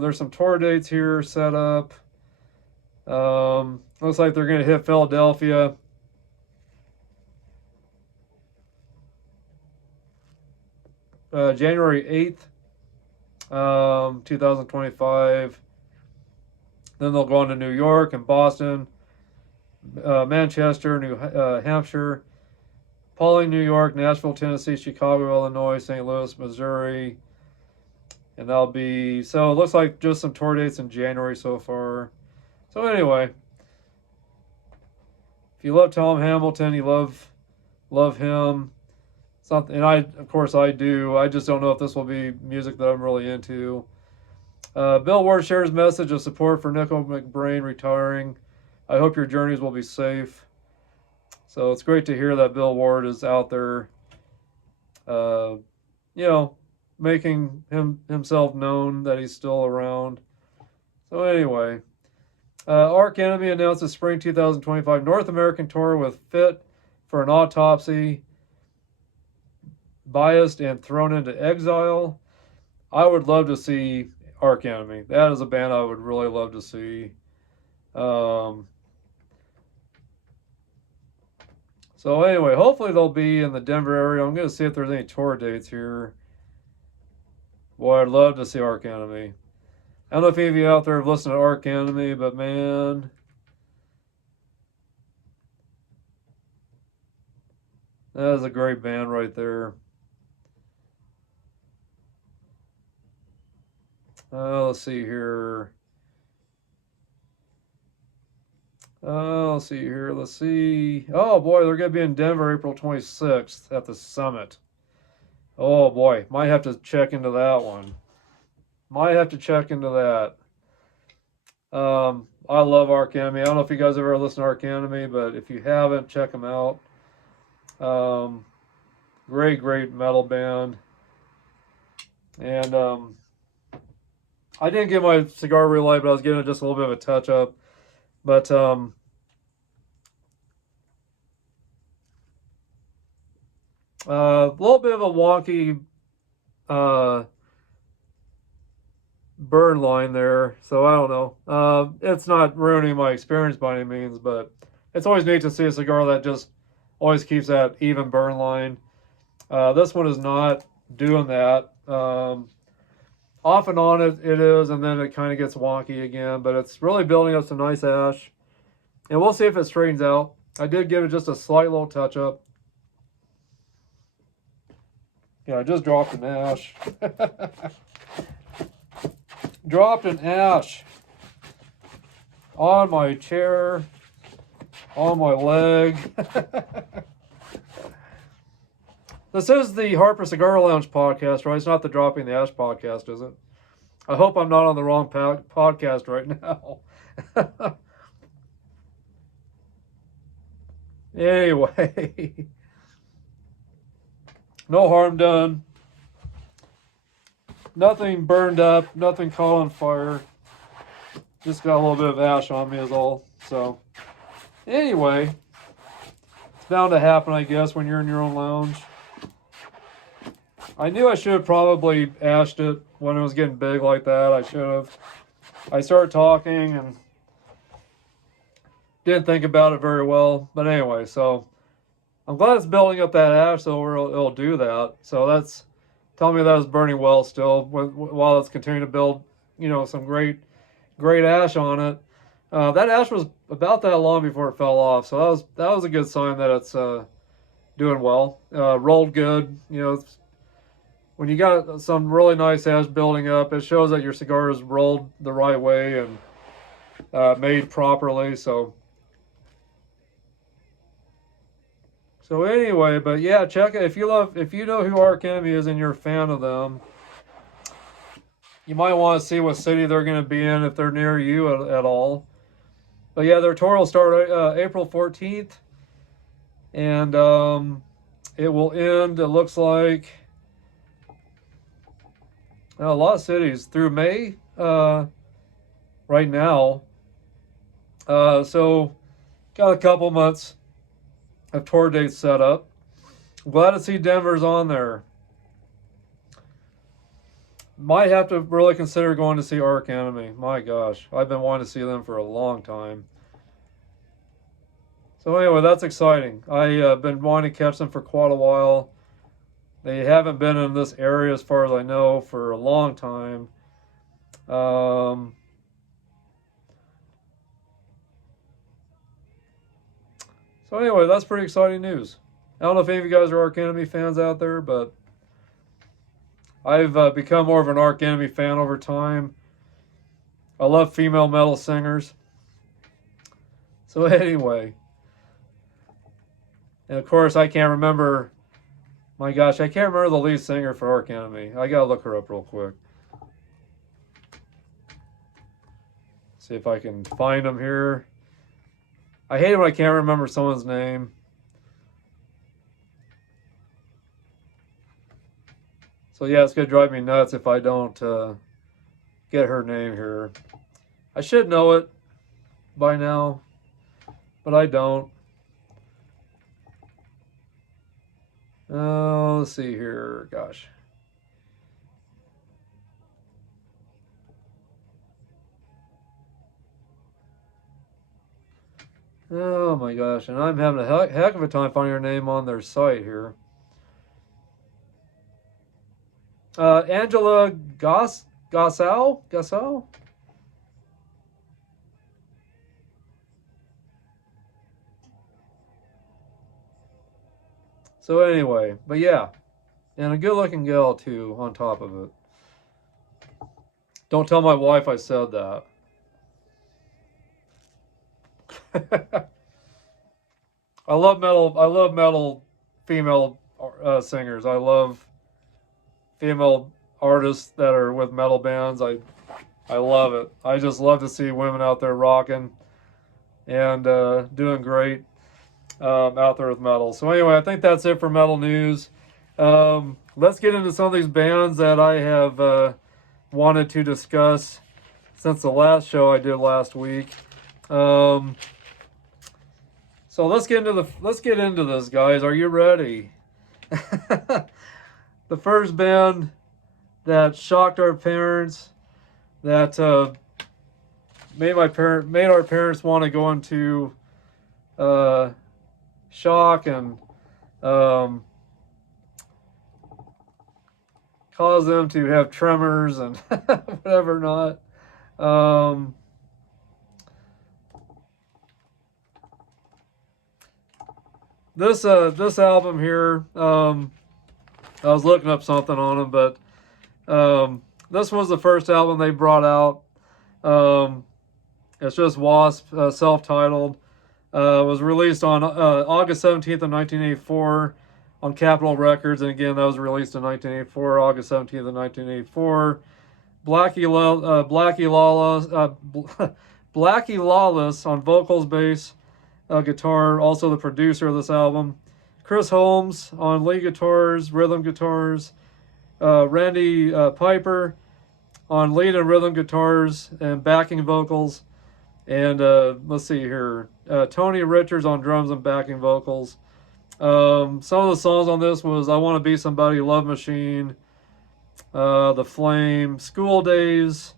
there's some tour dates here set up. Looks like they're going to hit Philadelphia. January 8th, 2025. Then they'll go on to New York and Boston, Manchester, New Hampshire, Pauling, New York, Nashville, Tennessee, Chicago, Illinois, St. Louis, Missouri. And that'll be, so it looks like just some tour dates in January so far. So anyway, if you love Tom Hamilton, you love him. Something, and of course I do. I just don't know if this will be music that I'm really into. Bill Ward shares message of support for Nickel McBrain retiring. I hope your journeys will be safe. So it's great to hear that Bill Ward is out there, making himself known that he's still around. So anyway, Arch Enemy announces spring 2025 North American tour with Fit for an Autopsy, Biased, and Thrown into Exile. I would love to see Arch Enemy. That is a band I would really love to see. So anyway, hopefully they'll be in the Denver area. I'm going to see if there's any tour dates here. Boy, I'd love to see Arch Enemy. I don't know if any of you out there have listened to Arch Enemy, but man, that is a great band right there. Let's see here. Let's see. Oh boy, they're going to be in Denver April 26th at the Summit. Oh boy, might have to check into that one. Might have to check into that. I love Arch Enemy. I don't know if you guys ever listened to Arch Enemy, but if you haven't, check them out. Great metal band. And I didn't get my cigar relight, but I was giving it just a little bit of a touch up. But a little bit of a wonky burn line there, so I don't know. It's not ruining my experience by any means, but it's always neat to see a cigar that just always keeps that even burn line. This one is not doing that. Off and on it is, and then it kind of gets wonky again, but it's really building up some nice ash. And we'll see if it straightens out. I did give it just a slight little touch up. Yeah, I just dropped an ash. Dropped an ash on my chair, on my leg. This is the Harper Cigar Lounge podcast, right? It's not the Dropping the Ash podcast, is it? I hope I'm not on the wrong podcast right now. Anyway, no harm done. Nothing burned up, nothing caught on fire. Just got a little bit of ash on me is all. So, anyway, it's bound to happen, I guess, when you're in your own lounge. I knew I should have probably ashed it when it was getting big like that. I should have. I started talking and didn't think about it very well. But anyway, so I'm glad it's building up that ash, so it'll do that. So that's telling me that it's burning well still while it's continuing to build, some great ash on it. That ash was about that long before it fell off, so that was a good sign that it's doing well. Rolled good, when you got some really nice ash building up, it shows that your cigar is rolled the right way and made properly. So anyway, but yeah, check it if you know who Arch Enemy is and you're a fan of them. You might want to see what city they're going to be in if they're near you at all. But yeah, their tour will start April 14th, and it will end, it looks like, a lot of cities through May right now. So got a couple months of tour dates set up. I'm glad to see Denver's on there. Might have to really consider going to see Arc Enemy. My gosh, I've been wanting to see them for a long time. So anyway, that's exciting. I've been wanting to catch them for quite a while. They haven't been in this area, as far as I know, for a long time. So anyway, that's pretty exciting news. I don't know if any of you guys are Arc Enemy fans out there, but I've become more of an Arc Enemy fan over time. I love female metal singers. So anyway, and of course I can't remember, my gosh, I can't remember the lead singer for Arc Enemy. I gotta look her up real quick. See if I can find them here. I hate it when I can't remember someone's name. So yeah, it's gonna drive me nuts if I don't get her name here. I should know it by now, but I don't. Oh, let's see here. Gosh. Oh my gosh, and I'm having a heck of a time finding her name on their site here. Angela Gassau? So anyway, but yeah, and a good-looking gal too, on top of it. Don't tell my wife I said that. I love metal. I love metal female singers. I love female artists that are with metal bands. I love it. I just love to see women out there rocking and doing great out there with metal. So anyway, I think that's it for metal news. Let's get into some of these bands that I have wanted to discuss since the last show I did last week. So let's get into this, guys. Are you ready? The first band that shocked our parents, that made our parents want to go into shock and cause them to have tremors and whatever not. This album here, I was looking up something on them, but this was the first album they brought out. It's just Wasp, self-titled. Was released on August 17th of 1984 on Capitol Records, and again, that was released in 1984, August 17th of 1984. Blackie Lawless on vocals, bass, guitar, also the producer of this album. Chris Holmes on lead guitars, rhythm guitars. Randy Piper on lead and rhythm guitars and backing vocals. And let's see here, Tony Richards on drums and backing vocals. Some of the songs on this was I Want to Be Somebody, Love Machine, The Flame, School Days,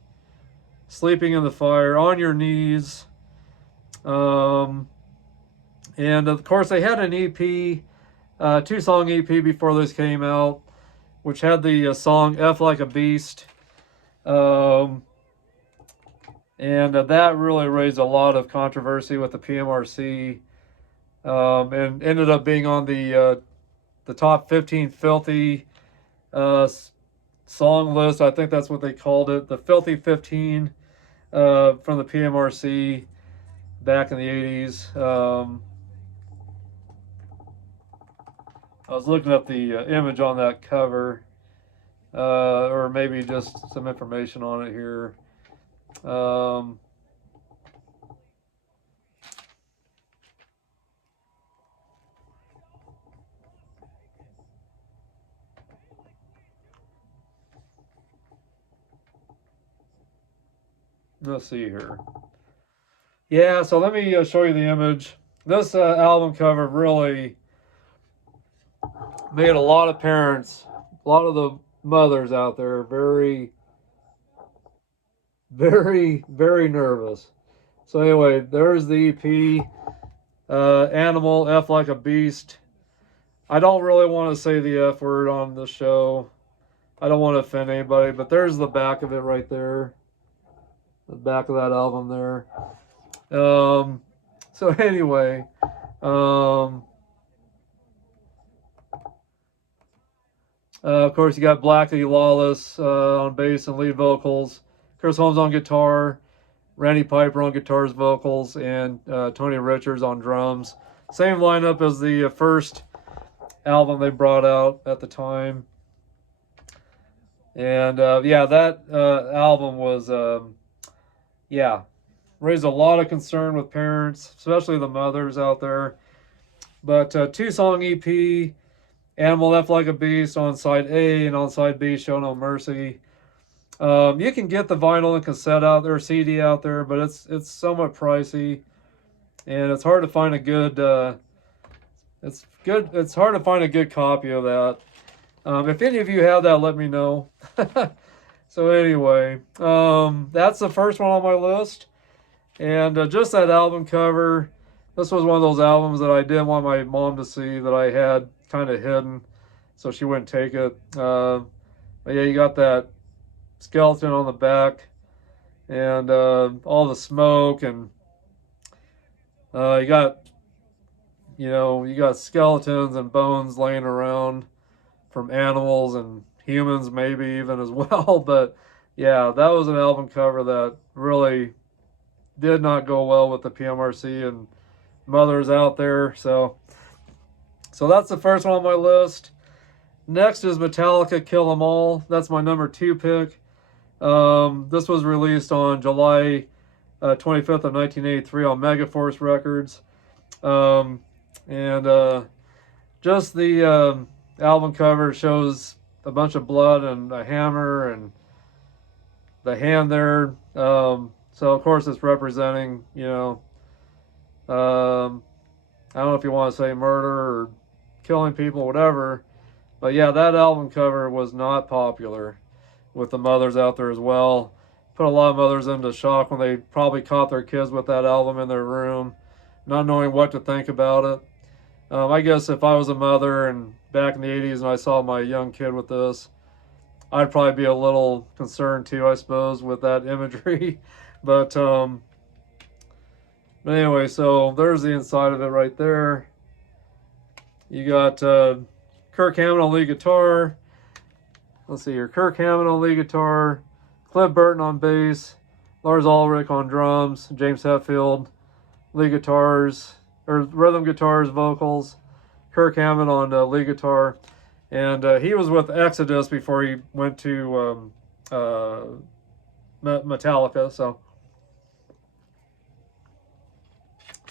Sleeping in the Fire, On Your Knees. And of course they had an EP, 2-song EP before this came out, which had the song F Like a Beast. And that really raised a lot of controversy with the PMRC, and ended up being on the top 15 filthy song list. I think that's what they called it, the Filthy 15 from the PMRC back in the 80s. I was looking up the image on that cover, or maybe just some information on it here. Let's see here. Yeah, so let me show you the image. This album cover really made a lot of parents, a lot of the mothers out there very, very nervous. So anyway, there's the EP, Animal, F Like a Beast. I don't really want to say the F word on the show. I don't want to offend anybody, but there's the back of it right there. The back of that album there. So anyway, of course you got Blackie Lawless on bass and lead vocals, Chris Holmes on guitar, Randy Piper on guitars, vocals, and Tony Richards on drums. Same lineup as the first album they brought out at the time. And yeah, that album was raised a lot of concern with parents, especially the mothers out there. But 2-song EP, Animal Left Like a Beast on side A, and on side B, Show No Mercy. You can get the vinyl and cassette out there, CD out there, but it's somewhat pricey, and it's hard to find a good. It's hard to find a good copy of that. If any of you have that, let me know. So anyway, that's the first one on my list. And just that album cover. This was one of those albums that I didn't want my mom to see, that I had kind of hidden, so she wouldn't take it. But yeah, you got that skeleton on the back, and all the smoke, and you got skeletons and bones laying around from animals and humans, maybe even as well. But yeah, that was an album cover that really did not go well with the PMRC and mothers out there. So that's the first one on my list. Next is Metallica, Kill 'Em All. That's my number 2 pick. This was released on July 25th of 1983 on Megaforce Records. Just the album cover shows a bunch of blood and a hammer and the hand there. So of course it's representing, I don't know if you want to say murder or killing people, whatever. But yeah, that album cover was not popular with the mothers out there as well. Put a lot of mothers into shock when they probably caught their kids with that album in their room, not knowing what to think about it. I guess if I was a mother and back in the 80s and I saw my young kid with this, I'd probably be a little concerned too, I suppose, with that imagery. But anyway, so there's the inside of it right there. You got Kirk Hammett on lead guitar. Let's see here. Kirk Hammett on lead guitar. Cliff Burton on bass. Lars Ulrich on drums. James Hetfield lead guitars, or rhythm guitars, vocals. Kirk Hammett on lead guitar. And he was with Exodus before he went to Metallica. So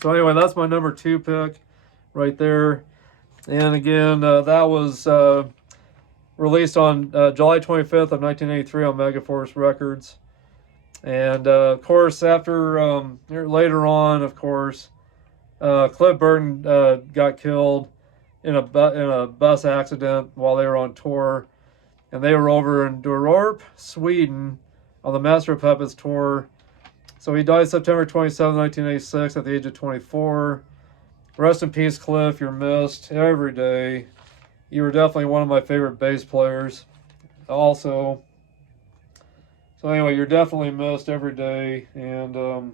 anyway, that's my number 2 pick right there. And again, that was released on July 25th of 1983 on Megaforce Records. And of course, after later on, of course, Cliff Burton got killed in a bus accident while they were on tour, and they were over in Dorp, Sweden, on the Master of Puppets tour. So he died September 27, 1986, at the age of 24. Rest in peace, Cliff. You're missed every day. You were definitely one of my favorite bass players also. So anyway, you're definitely missed every day, and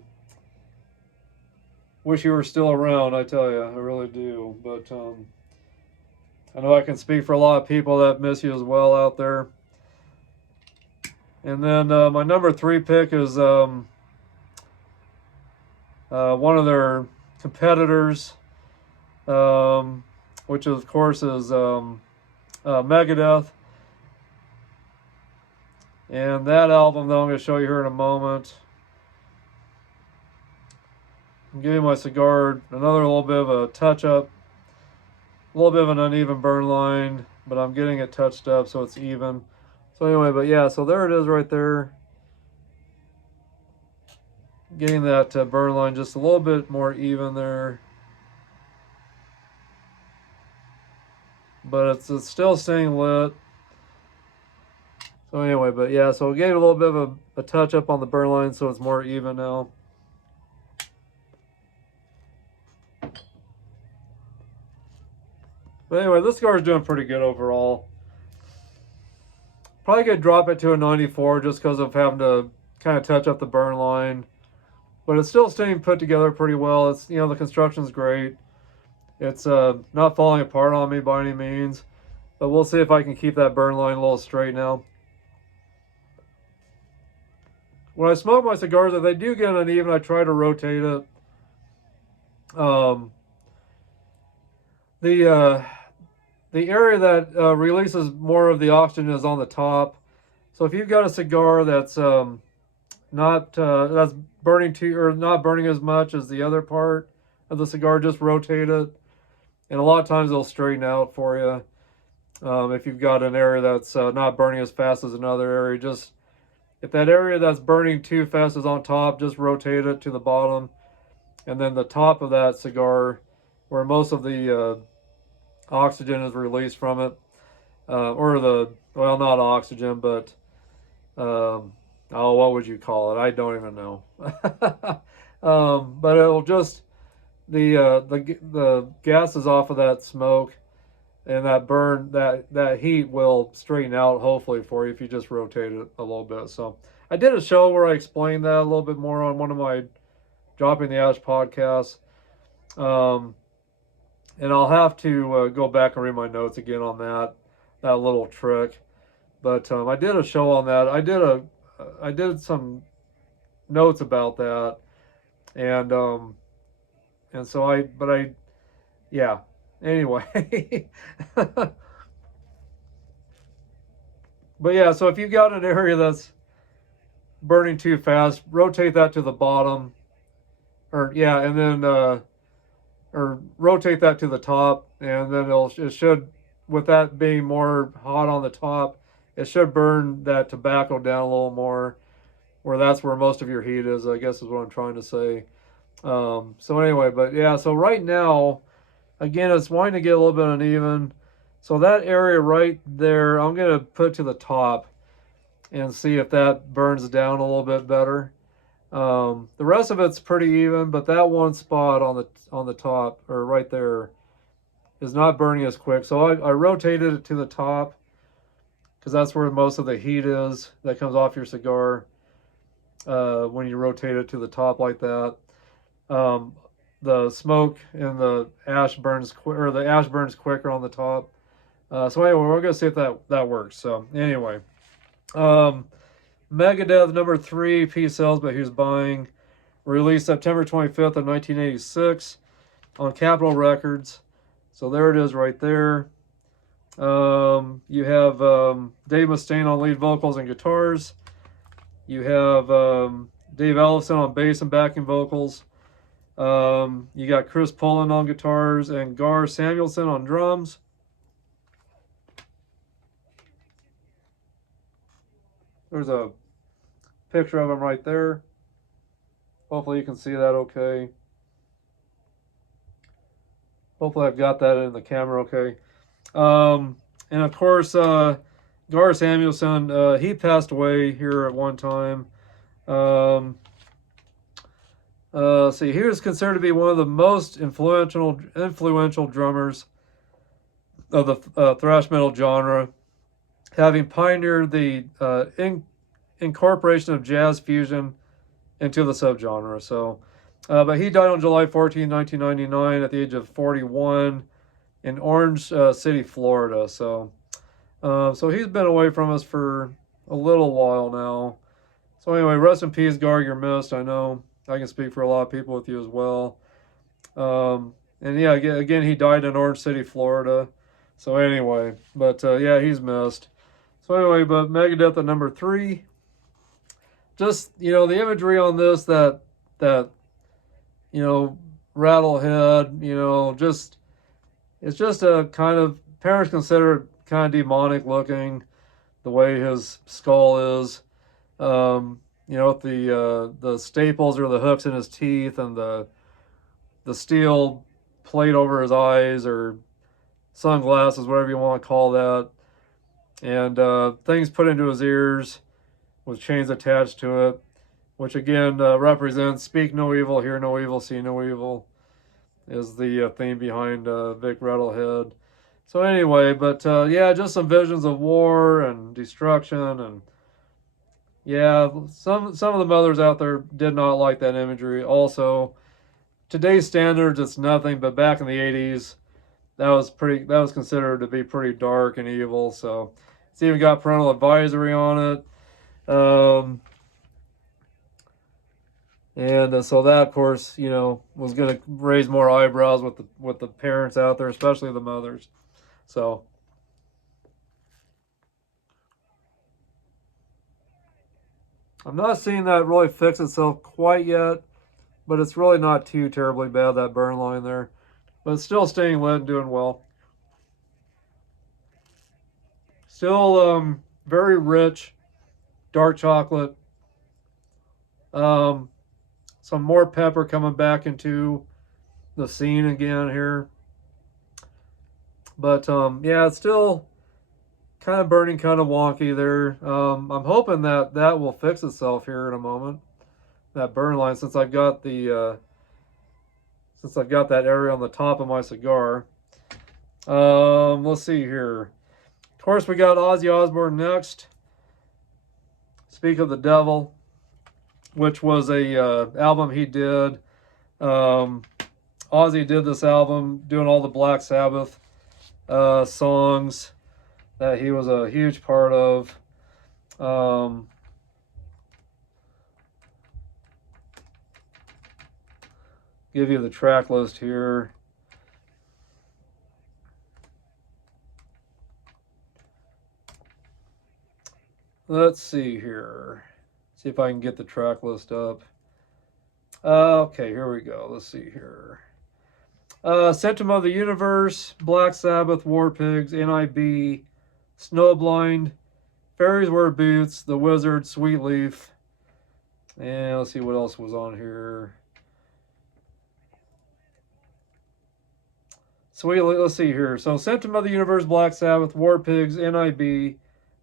wish you were still around, I tell you. I really do. But I know I can speak for a lot of people that miss you as well out there. And then my number 3 pick is one of their competitors, which of course is Megadeth. And that album, though, I'm going to show you here in a moment. I'm giving my cigar another little bit of a touch-up. A little bit of an uneven burn line, but I'm getting it touched up so it's even. So anyway, but yeah, so there it is right there. getting that burn line just a little bit more even there. But it's still staying lit. So anyway, but yeah, so we gave a little bit of a touch up on the burn line so it's more even now. But anyway, this cigar is doing pretty good overall. Probably could drop it to a 94 just because of having to kind of touch up the burn line. But it's still staying put together pretty well. It's, you know, the construction's great. It's not falling apart on me by any means. But we'll see if I can keep that burn line a little straight now. When I smoke my cigars, if they do get uneven, I try to rotate it. The area that releases more of the oxygen is on the top. So if you've got a cigar that's that's burning too, or not burning as much as the other part of the cigar, just rotate it, and a lot of times it'll straighten out for you. If you've got an area that's not burning as fast as another area, just if that area that's burning too fast is on top, just rotate it to the bottom, and then the top of that cigar, where most of the oxygen is released from it, or well, not oxygen, but what would you call it? I don't even know. But it'll just the gases off of that smoke and that burn, that heat will straighten out hopefully for you if you just rotate it a little bit. So I did a show where I explained that a little bit more on one of my Dropping the Ash podcasts. And I'll have to go back and read my notes again on that little trick. But I did a show on that. I did some notes about that, and so yeah. Anyway, but yeah. So if you've got an area that's burning too fast, rotate that to the bottom, or yeah, and then or rotate that to the top, and then it should, with that being more hot on the top, it should burn that tobacco down a little more, where that's where most of your heat is, I guess is what I'm trying to say. So anyway, but yeah, so right now, again, it's wanting to get a little bit uneven. So that area right there, I'm going to put to the top and see if that burns down a little bit better. The rest of it's pretty even, but that one spot on the top, or right there, is not burning as quick. So I rotated it to the top because that's where most of the heat is that comes off your cigar when you rotate it to the top like that. The smoke and the ash burns quicker on the top. So anyway, we're gonna see if that works. So anyway, Megadeth number 3 piece sales, but who's buying? Released September 25th of 1986 on Capitol Records. So there it is right there. You have Dave Mustaine on lead vocals and guitars. You have Dave Ellefson on bass and backing vocals. You got Chris Pullen on guitars and Gar Samuelson on drums. There's a picture of him right there. Hopefully you can see that okay. Hopefully I've got that in the camera okay. And of course, Gar Samuelson, he passed away here at one time. See, he was considered to be one of the most influential drummers of the thrash metal genre, having pioneered the incorporation of jazz fusion into the subgenre. So, but he died on July 14, 1999 at the age of 41 in Orange City, Florida. So, so he's been away from us for a little while now. So anyway, rest in peace, Gar, you're missed. I know I can speak for a lot of people with you as well. And yeah, again, he died in Orange City, Florida. So anyway, but yeah, he's missed. So anyway, but Megadeth at number 3. Just, you know, the imagery on this, that you know, rattlehead, you know, just, it's just a kind of, parents consider it kind of demonic looking, the way his skull is. you know, with the staples or the hooks in his teeth, and the steel plate over his eyes, or sunglasses, whatever you want to call that, and things put into his ears with chains attached to it, which again represents "Speak no evil, hear no evil, see no evil," is the theme behind Vic Rattlehead. So anyway, but yeah, just some visions of war and destruction, and yeah, some of the mothers out there did not like that imagery. Also, today's standards, it's nothing, but back in the '80s, that was considered to be pretty dark and evil. So it's even got parental advisory on it. And so that, of course, you know, was going to raise more eyebrows with the parents out there, especially the mothers. So I'm not seeing that really fix itself quite yet, but it's really not too terribly bad, that burn line there. But it's still staying lit and doing well. Still very rich, dark chocolate. Um, some more pepper coming back into the scene again here. But yeah, it's still kind of burning kind of wonky there. I'm hoping that that will fix itself here in a moment. That burn line, since I've got that area on the top of my cigar. Let's see here. Of course, we got Ozzy Osbourne next. Speak of the Devil, which was a album he did. Ozzy did this album doing all the Black Sabbath songs that he was a huge part of. Give you the track list here. Let's see here. See if I can get the track list up. Okay, here we go. Let's see here. Symptom of the Universe, Black Sabbath, War Pigs, NIB, Snowblind, Fairies Wear Boots, The Wizard, Sweet Leaf, and let's see what else was on here. Let's see here. So, Symptom of the Universe, Black Sabbath, War Pigs, NIB,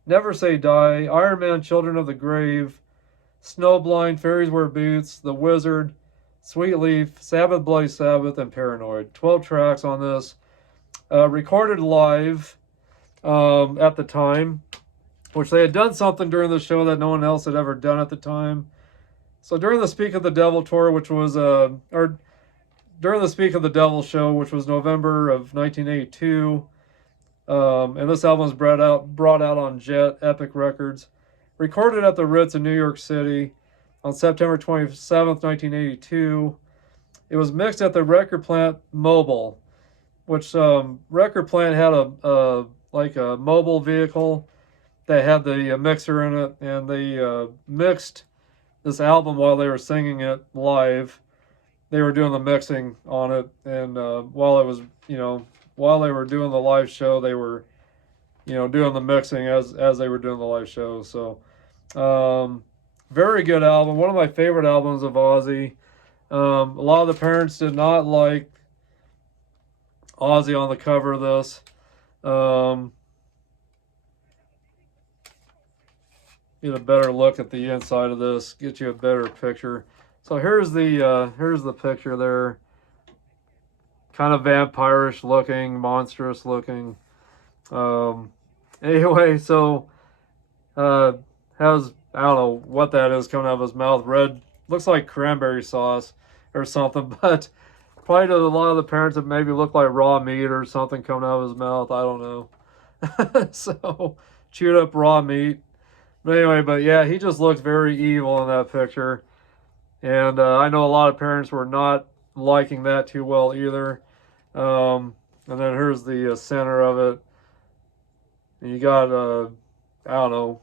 Never Say Die, Iron Man, Children of the Grave, Snowblind, Fairies Wear Boots, The Wizard, Sweet Leaf, Sabbath, Bloody Sabbath, and Paranoid. 12 tracks on this. Recorded live at the time, which they had done something during the show that no one else had ever done at the time. So during the Speak of the Devil tour, which was, or during the Speak of the Devil show, which was November of 1982, and this album was brought out on Jet Epic Records, recorded at the Ritz in New York City on September 27th, 1982. It was mixed at the Record Plant Mobile, which Record Plant had a like a mobile vehicle that had the mixer in it, and they mixed this album while they were singing it live. They were doing the mixing on it, and while it was, you know, while they were doing the live show, they were, you know, doing the mixing as they were doing the live show. So, very good album. One of my favorite albums of Ozzy. A lot of the parents did not like Ozzy on the cover of this. Get a better look at the inside of this. Get you a better picture. So here's the picture there. Kind of vampirish looking, monstrous looking. Anyway, so has, I don't know what that is coming out of his mouth. Red, looks like cranberry sauce or something, but probably to a lot of the parents it maybe looked like raw meat or something coming out of his mouth. I don't know. So chewed up raw meat. But anyway, but yeah, he just looks very evil in that picture. And I know a lot of parents were not liking that too well either. And then here's the center of it. And you got, I don't know,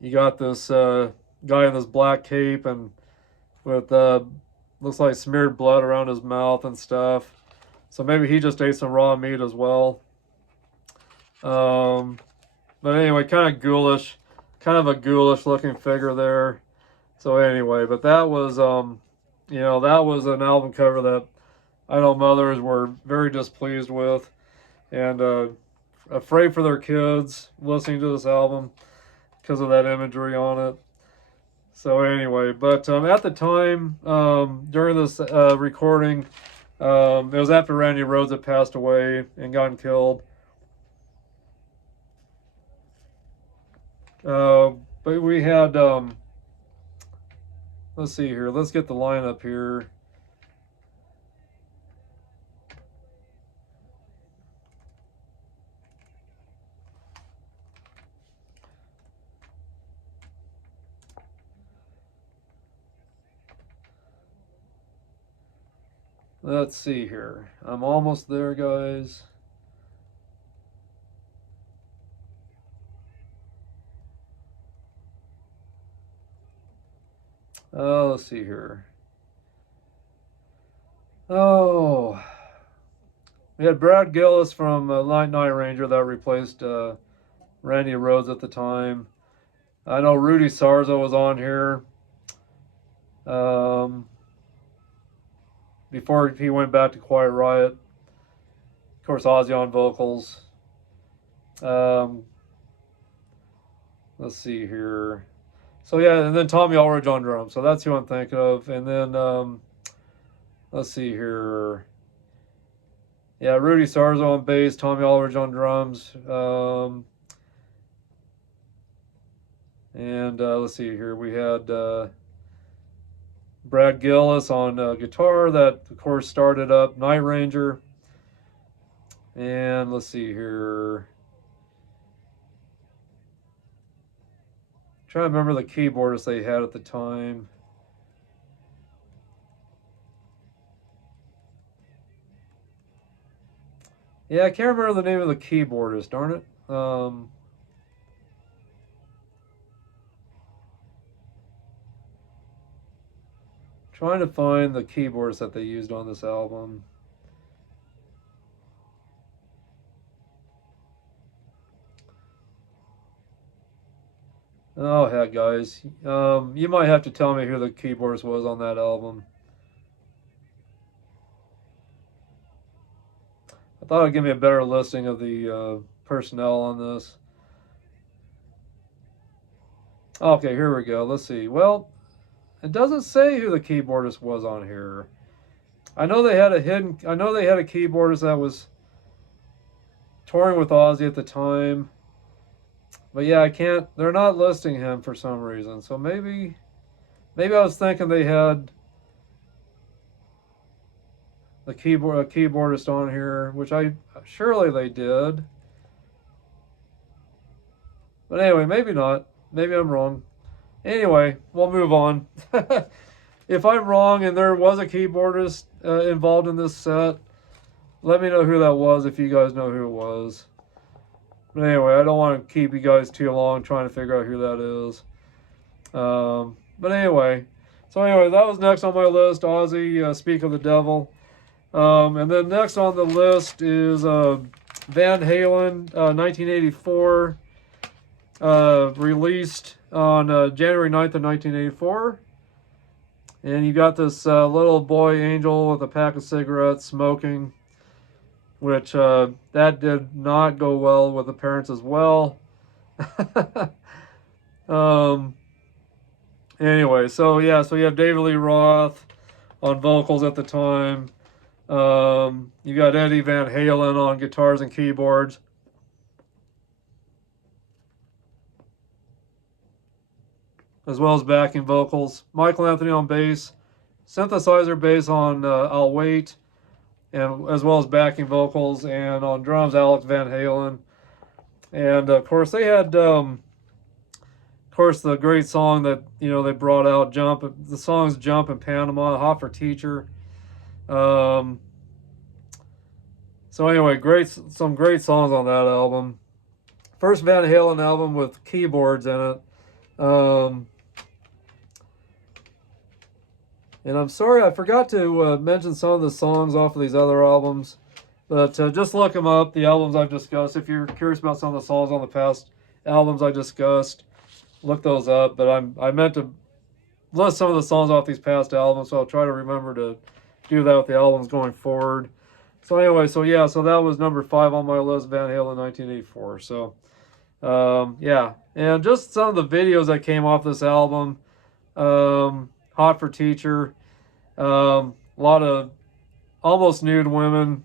you got this guy in this black cape and with, looks like smeared blood around his mouth and stuff. So maybe he just ate some raw meat as well. But anyway, kind of a ghoulish looking figure there. So anyway, but that was you know, that was an album cover that I know mothers were very displeased with, and afraid for their kids listening to this album because of that imagery on it. So anyway, but at the time, during this recording, it was after Randy Rhoads had passed away and gotten killed. But we had, let's see here. Let's get the lineup here. Let's see here. I'm almost there, guys. Let's see here. Oh, we had Brad Gillis from Night Ranger that replaced Randy Rhoads at the time. I know Rudy Sarzo was on here before he went back to Quiet Riot. Of course, Ozzy on vocals. Let's see here. So yeah, and then Tommy Aldridge on drums. So that's who I'm thinking of. And then let's see here. Yeah, Rudy Sarzo on bass, Tommy Aldridge on drums. And let's see here. We had Brad Gillis on guitar that, of course, started up Night Ranger. And let's see here. I'm trying to remember the keyboardist they had at the time. Yeah, I can't remember the name of the keyboardist, darn it. Trying to find the keyboards that they used on this album. Oh heck, guys, you might have to tell me who the keyboardist was on that album. I thought it'd give me a better listing of the personnel on this. Okay, here we go. Let's see. Well, it doesn't say who the keyboardist was on here. I know they had a keyboardist that was touring with Ozzy at the time. But yeah, I can't. They're not listing him for some reason. So maybe I was thinking they had a keyboardist on here, which surely they did. But anyway, maybe not. Maybe I'm wrong. Anyway, we'll move on. If I'm wrong and there was a keyboardist involved in this set, let me know who that was if you guys know who it was. But anyway, I don't want to keep you guys too long trying to figure out who that is. But anyway, that was next on my list, Ozzy, Speak of the Devil. And then next on the list is Van Halen, 1984, released on January 9th of 1984. And you got this little boy angel with a pack of cigarettes smoking, which that did not go well with the parents as well. Anyway, so you have David Lee Roth on vocals at the time. You got Eddie Van Halen on guitars and keyboards. As well as backing vocals. Michael Anthony on bass. Synthesizer bass on I'll Wait. And as well as backing vocals. And on drums, Alex Van Halen. And of course, they had, the great song that, they brought out, Jump. The song's Jump in Panama, Hot for Teacher. So anyway, some great songs on that album. First Van Halen album with keyboards in it. And I'm sorry, I forgot to mention some of the songs off of these other albums. But just look them up, the albums I've discussed. If you're curious about some of the songs on the past albums I discussed, look those up. But I meant to list some of the songs off these past albums, so I'll try to remember to do that with the albums going forward. So anyway, so yeah, so that was number 5 on my list, Van Halen 1984. So yeah, and just some of the videos that came off this album. Hot for Teacher, a lot of almost nude women,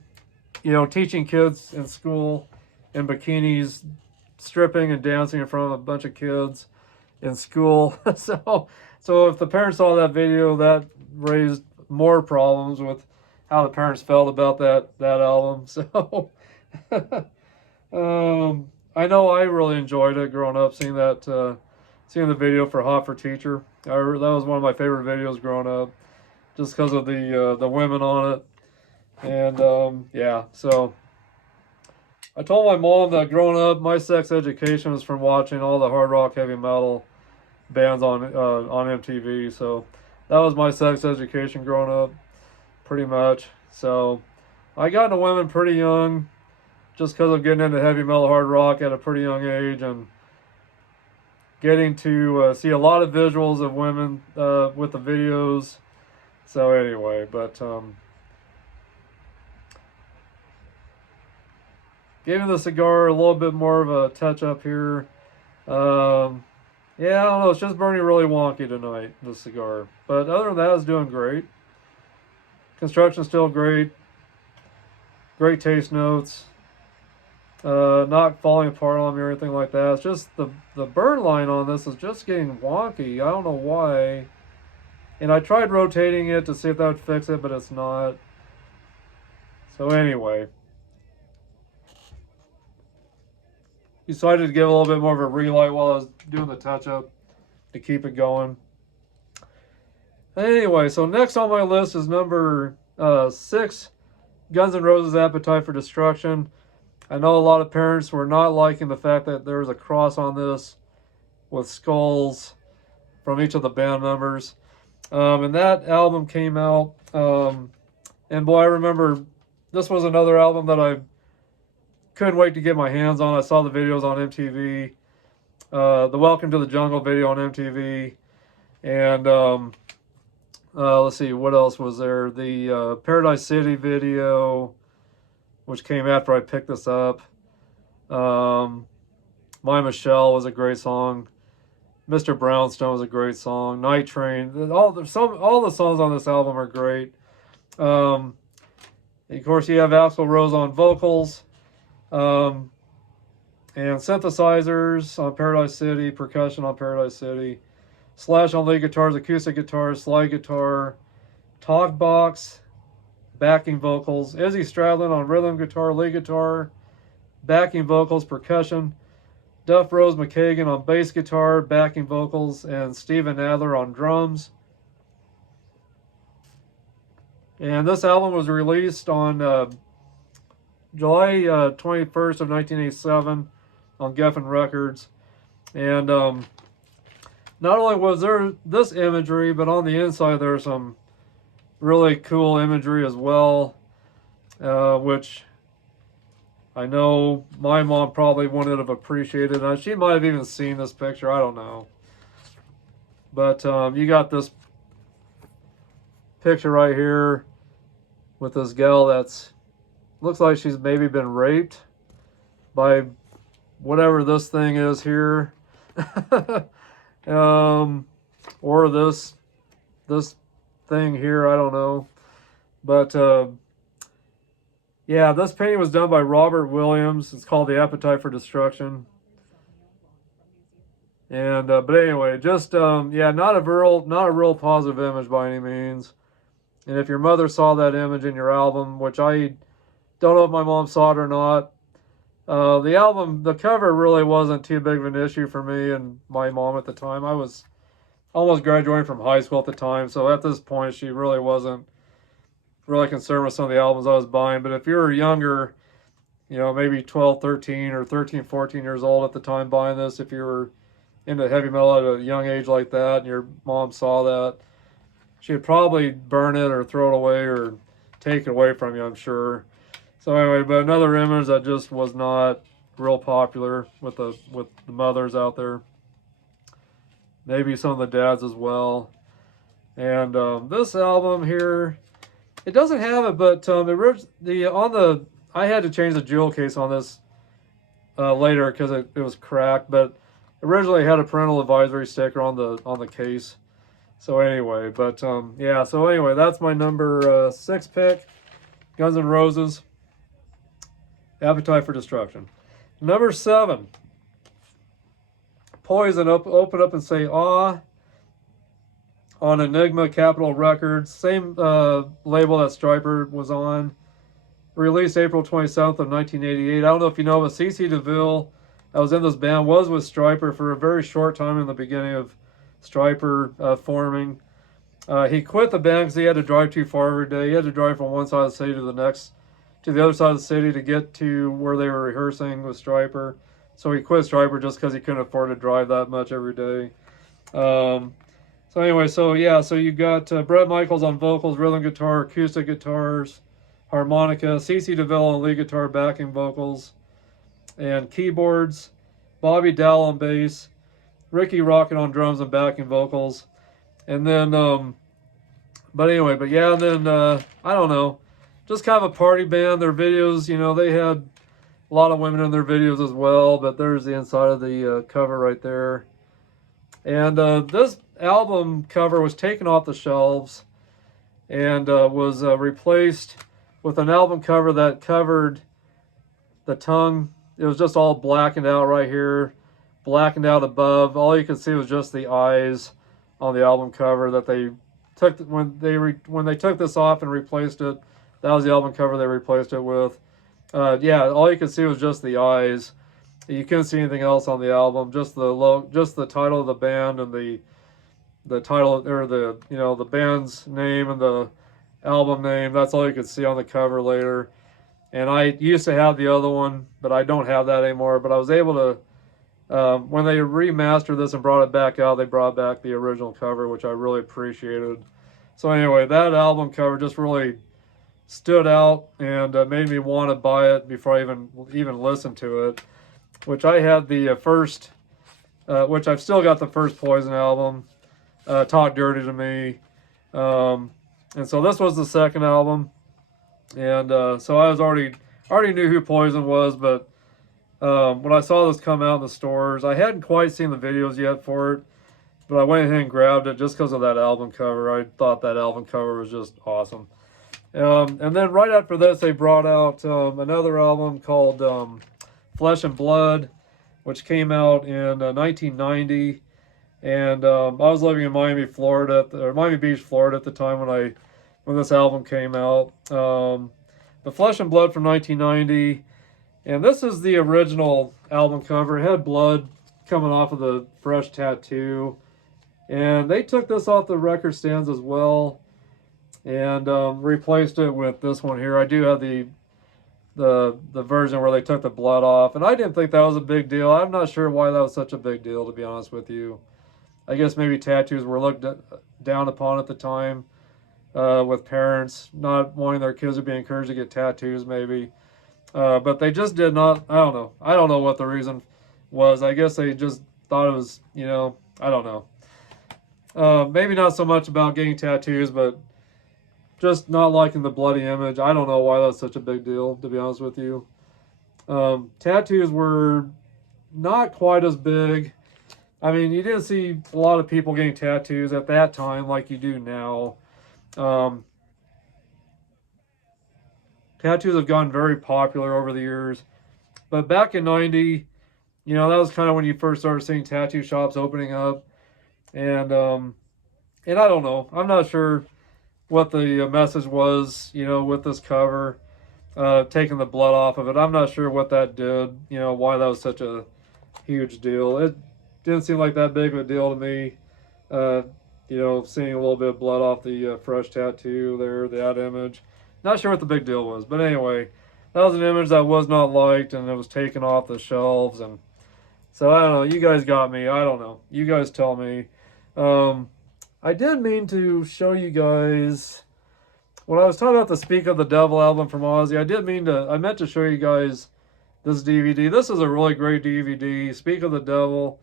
you know, teaching kids in school in bikinis, stripping and dancing in front of a bunch of kids in school. So if the parents saw that video, that raised more problems with how the parents felt about that album. So I know I really enjoyed it growing up, seeing that seeing the video for Hot for Teacher. That was one of my favorite videos growing up, just because of the women on it. And yeah, so I told my mom that growing up, my sex education was from watching all the hard rock, heavy metal bands on MTV. So that was my sex education growing up, pretty much. So I got into women pretty young, just because of getting into heavy metal, hard rock at a pretty young age, and getting to see a lot of visuals of women with the videos. So anyway, but giving the cigar a little bit more of a touch up here. Yeah, I don't know. It's just burning really wonky tonight, the cigar. But other than that, it's doing great. Construction's still great. Great taste notes. Not falling apart on me or anything like that. It's just the burn line on this is just getting wonky. I don't know why. And I tried rotating it to see if that would fix it, but it's not. So anyway, decided to give a little bit more of a relight while I was doing the touch-up to keep it going. Anyway, so next on my list is number 6, Guns N' Roses' Appetite for Destruction. I know a lot of parents were not liking the fact that there was a cross on this with skulls from each of the band members. And that album came out, and boy, I remember this was another album that I couldn't wait to get my hands on. I saw the videos on MTV, the Welcome to the Jungle video on MTV, and let's see, what else was there? The Paradise City video, which came after I picked this up. My Michelle was a great song. Mr. Brownstone was a great song. Night Train. All the songs on this album are great. Of course, you have Axl Rose on vocals. And synthesizers on Paradise City, percussion on Paradise City, Slash on lead guitars, acoustic guitar, slide guitar, talk box, backing vocals, Izzy Stradlin on rhythm guitar, lead guitar, backing vocals, percussion, Duff Rose McKagan on bass guitar, backing vocals, and Steven Adler on drums. And this album was released on July 21st of 1987 on Geffen Records. And not only was there this imagery, but on the inside there's some really cool imagery as well, which I know my mom probably wouldn't have appreciated. She might have even seen this picture, I don't know. But you got this picture right here with this gal that's looks like she's maybe been raped by whatever this thing is here. Or this thing here, I don't know. But yeah, this painting was done by Robert Williams. It's called The Appetite for Destruction. And but anyway, just yeah, not a real positive image by any means. And if your mother saw that image in your album, which I don't know if my mom saw it or not, the cover really wasn't too big of an issue for me and my mom at the time. I was almost graduating from high school at the time, so at this point she really wasn't really concerned with some of the albums I was buying. But if you were younger, you know, maybe 12, 13, or 13, 14 years old at the time buying this, if you were into heavy metal at a young age like that and your mom saw that, she'd probably burn it or throw it away or take it away from you, I'm sure. So anyway, but another image that just was not real popular with the mothers out there. Maybe some of the dads as well. And this album here, it doesn't have it, but I had to change the jewel case on this later because it was cracked, but originally it had a parental advisory sticker on the case. So anyway, but yeah, so anyway, that's my number 6 pick, Guns N' Roses, Appetite for Destruction. Number 7, Poison, Open Up and Say Ah, on Enigma Capitol Records, same label that Stryper was on. Released April 27th of 1988. I don't know if you know, but CC DeVille, I was in this band, was with Stryper for a very short time in the beginning of Stryper forming. He quit the band because he had to drive too far every day. He had to drive from one side of the city to the other side of the city to get to where they were rehearsing with Stryper. So he quit Stryper just because he couldn't afford to drive that much every day. So anyway, so yeah, so you got Bret Michaels on vocals, rhythm guitar, acoustic guitars, harmonica, CC DeVille on lead guitar, backing vocals, and keyboards, Bobby Dowell on bass, Ricky Rocket on drums and backing vocals, and then, but yeah, and then, I don't know, just kind of a party band. Their videos, you know, they had a lot of women in their videos as well, but there's the inside of the cover right there. And this album cover was taken off the shelves and was replaced with an album cover that covered the tongue. It was just all blackened out right here, blackened out above. All you could see was just the eyes on the album cover that they took when they took this off and replaced it. That was the album cover they replaced it with. Yeah, all you could see was just the eyes. You couldn't see anything else on the album. Just the title of the band and the title, or the band's name and the album name. That's all you could see on the cover later. And I used to have the other one, but I don't have that anymore. But I was able to, when they remastered this and brought it back out, they brought back the original cover, which I really appreciated. So anyway, that album cover just really stood out and made me want to buy it before I even listened to it. Which I had the first, which I've still got the first Poison album, Talk Dirty to Me. And so this was the second album. And so I was already knew who Poison was, but when I saw this come out in the stores, I hadn't quite seen the videos yet for it, but I went ahead and grabbed it just because of that album cover. I thought that album cover was just awesome. And then right after this, they brought out another album called Flesh and Blood, which came out in 1990. And I was living in Miami, Beach, Florida at the time when this album came out. The Flesh and Blood from 1990. And this is the original album cover. It had blood coming off of the fresh tattoo. And they took this off the record stands as well and replaced it with this one here. I do have the version where they took the blood off, and I didn't think that was a big deal. I'm not sure why that was such a big deal, to be honest with you. I guess maybe tattoos were looked down upon at the time, with parents not wanting their kids to be encouraged to get tattoos, maybe. But they just did not. I don't know. I don't know what the reason was. I guess they just thought it was, I don't know. Maybe not so much about getting tattoos, but just not liking the bloody image. I don't know why that's such a big deal, to be honest with you. Tattoos were not quite as big. I mean, you didn't see a lot of people getting tattoos at that time like you do now. Tattoos have gotten very popular over the years. But back in 90, that was kind of when you first started seeing tattoo shops opening up. And I don't know. I'm not sure what the message was, with this cover, taking the blood off of it. I'm not sure what that did, why that was such a huge deal. It didn't seem like that big of a deal to me, seeing a little bit of blood off the fresh tattoo there, that image. Not sure what the big deal was, but anyway, that was an image that was not liked, and it was taken off the shelves, and so I don't know. You guys got me. I don't know. You guys tell me. I did mean to show you guys, when I was talking about the Speak of the Devil album from Ozzy, I meant to show you guys this DVD. This is a really great DVD, Speak of the Devil.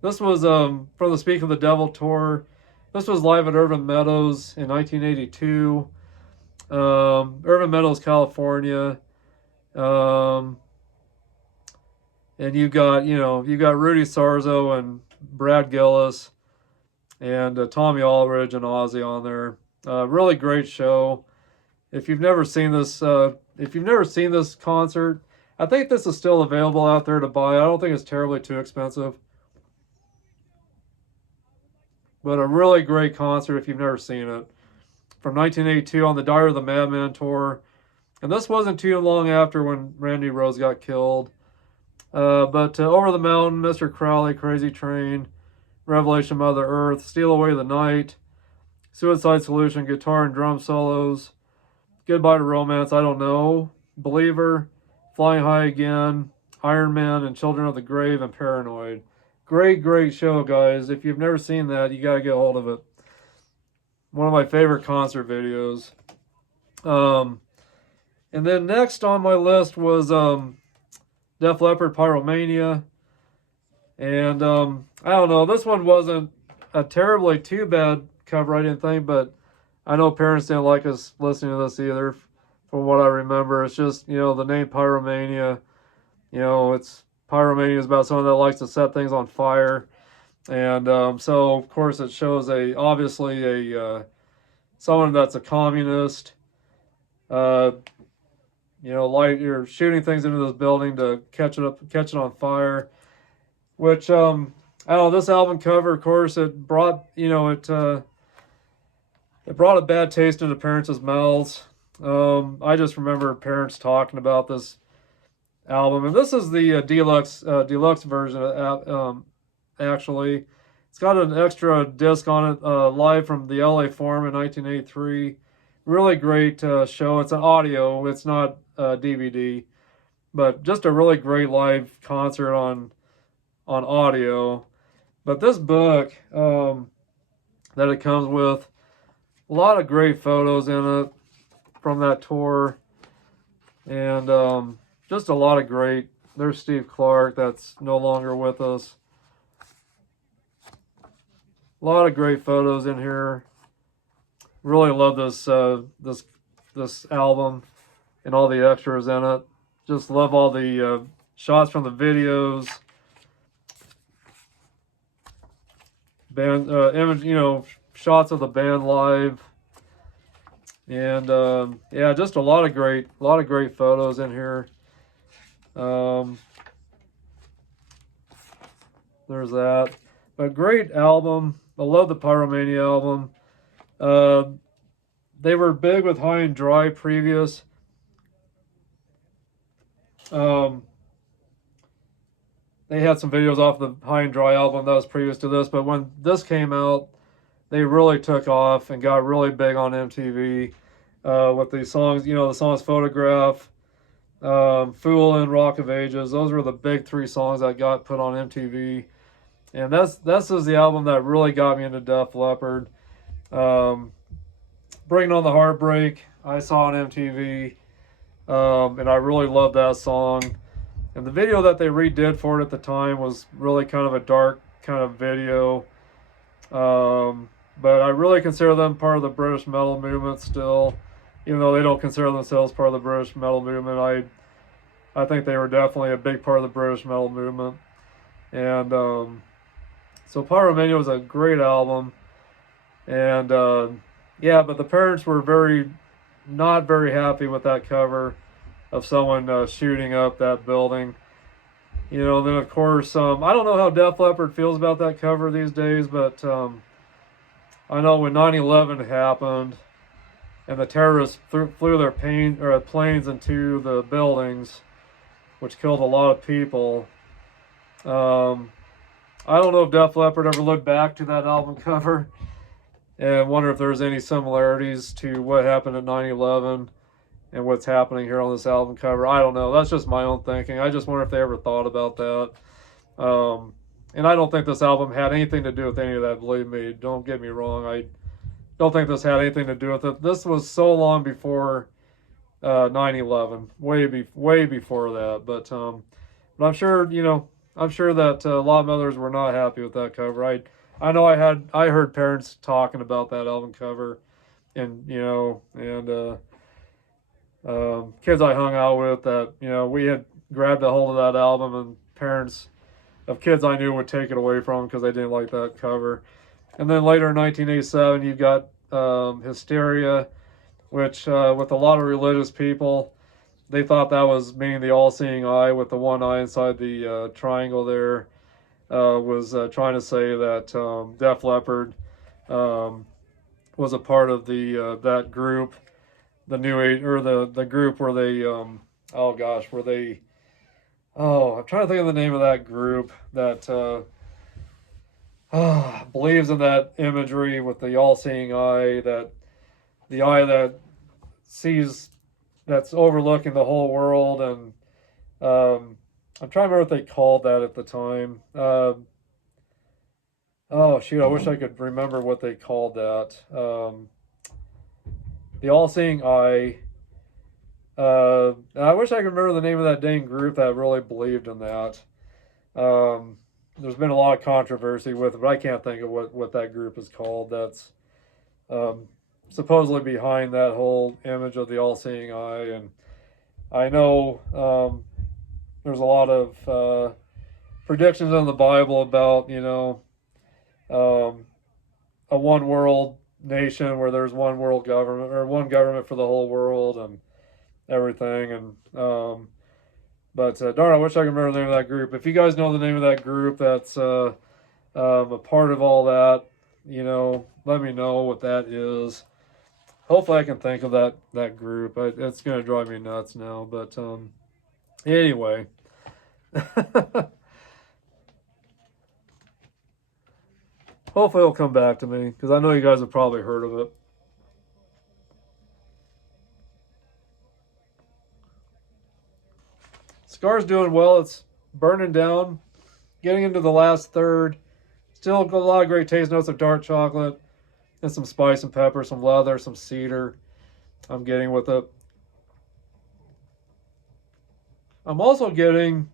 This was from the Speak of the Devil tour. This was live at Irvin Meadows in 1982. Irvin Meadows, California. And you got Rudy Sarzo and Brad Gillis and Tommy Aldridge and Ozzy on there. Really great show. If you've never seen this concert, I think this is still available out there to buy. I don't think it's terribly too expensive. But a really great concert if you've never seen it. From 1982 on the Diary of the Madman tour. And this wasn't too long after when Randy Rose got killed. But Over the Mountain, Mr. Crowley, Crazy Train, Revelation Mother Earth, Steal Away the Night, Suicide Solution, guitar and drum solos, Goodbye to Romance, I Don't Know, Believer, Flying High Again, Iron Man, and Children of the Grave, and Paranoid. Great, great show, guys. If you've never seen that, you got to get a hold of it. One of my favorite concert videos. And then next on my list was Def Leppard, Pyromania. And I don't know, this one wasn't a terribly too bad cover, I didn't think, but I know parents didn't like us listening to this either, from what I remember. It's just, the name Pyromania, Pyromania is about someone that likes to set things on fire. And so, of course, it shows obviously someone that's a communist. You're shooting things into this building to catch it on fire. Which I don't know. This album cover, of course, it brought it brought a bad taste into parents' mouths. I just remember parents talking about this album, and this is the deluxe version. Actually, it's got an extra disc on it, live from the LA Forum in 1983. Really great show. It's an audio. It's not DVD, but just a really great live concert on audio. But this book that it comes with, a lot of great photos in it from that tour, and just a lot of great. There's Steve Clark, that's no longer with us. A lot of great photos in here. Really love this album and all the extras in it. Just love all the shots from the videos. Band image, shots of the band live, and yeah, just a lot of great photos in here. There's that, but great album. I love the Pyromania album. They were big with High and Dry previous. They had some videos off the High and Dry album that was previous to this, but when this came out, they really took off and got really big on MTV with these songs. The songs Photograph, Fool, and Rock of Ages. Those were the big three songs that got put on MTV. And this is the album that really got me into Def Leppard. Bringing on the Heartbreak, I saw on MTV, and I really loved that song. And the video that they redid for it at the time was really kind of a dark kind of video. But I really consider them part of the British metal movement still, even though they don't consider themselves part of the British metal movement. I think they were definitely a big part of the British metal movement. And so Pyromania was a great album. And yeah, but the parents were not very happy with that cover of someone shooting up that building. Then of course, I don't know how Def Leppard feels about that cover these days, but I know when 9/11 happened and the terrorists flew their planes into the buildings, which killed a lot of people. I don't know if Def Leppard ever looked back to that album cover and wonder if there's any similarities to what happened at 9/11 and what's happening here on this album cover. I don't know. That's just my own thinking. I just wonder if they ever thought about that. And I don't think this album had anything to do with any of that, believe me. Don't get me wrong. I don't think this had anything to do with it. This was so long before 9/11, way before that. But I'm sure, I'm sure that a lot of others were not happy with that cover. I know I heard parents talking about that album cover, and kids I hung out with that we had grabbed a hold of that album, and parents of kids I knew would take it away from them because they didn't like that cover. And then later in 1987, you got Hysteria, which with a lot of religious people, they thought that was meaning the all-seeing eye with the one eye inside the triangle there. Was trying to say that Def Leppard um, was a part of the that group, the New Age, or the group where they oh gosh, where they I'm trying to think of the name of that group that believes in that imagery with the all-seeing eye, that the eye that sees, that's overlooking the whole world. And I'm trying to remember what they called that at the time. Oh shoot, I wish I could remember what they called that. The all-seeing eye. I wish I could remember the name of that dang group that really believed in that. There's been a lot of controversy with it, but I can't think of what that group is called. That's supposedly behind that whole image of the all-seeing eye. And I know there's a lot of predictions in the Bible about a one world nation where there's one world government, or one government for the whole world and everything. And but darn, I wish I could remember the name of that group. If you guys know the name of that group that's a part of all that, let me know what that is. Hopefully I can think of that group. It's going to drive me nuts now. But anyway. Hopefully it'll come back to me, because I know you guys have probably heard of it. Scar's doing well. It's burning down, getting into the last third. Still a lot of great taste notes of dark chocolate and some spice and pepper, some leather, some cedar I'm getting with it. I'm also getting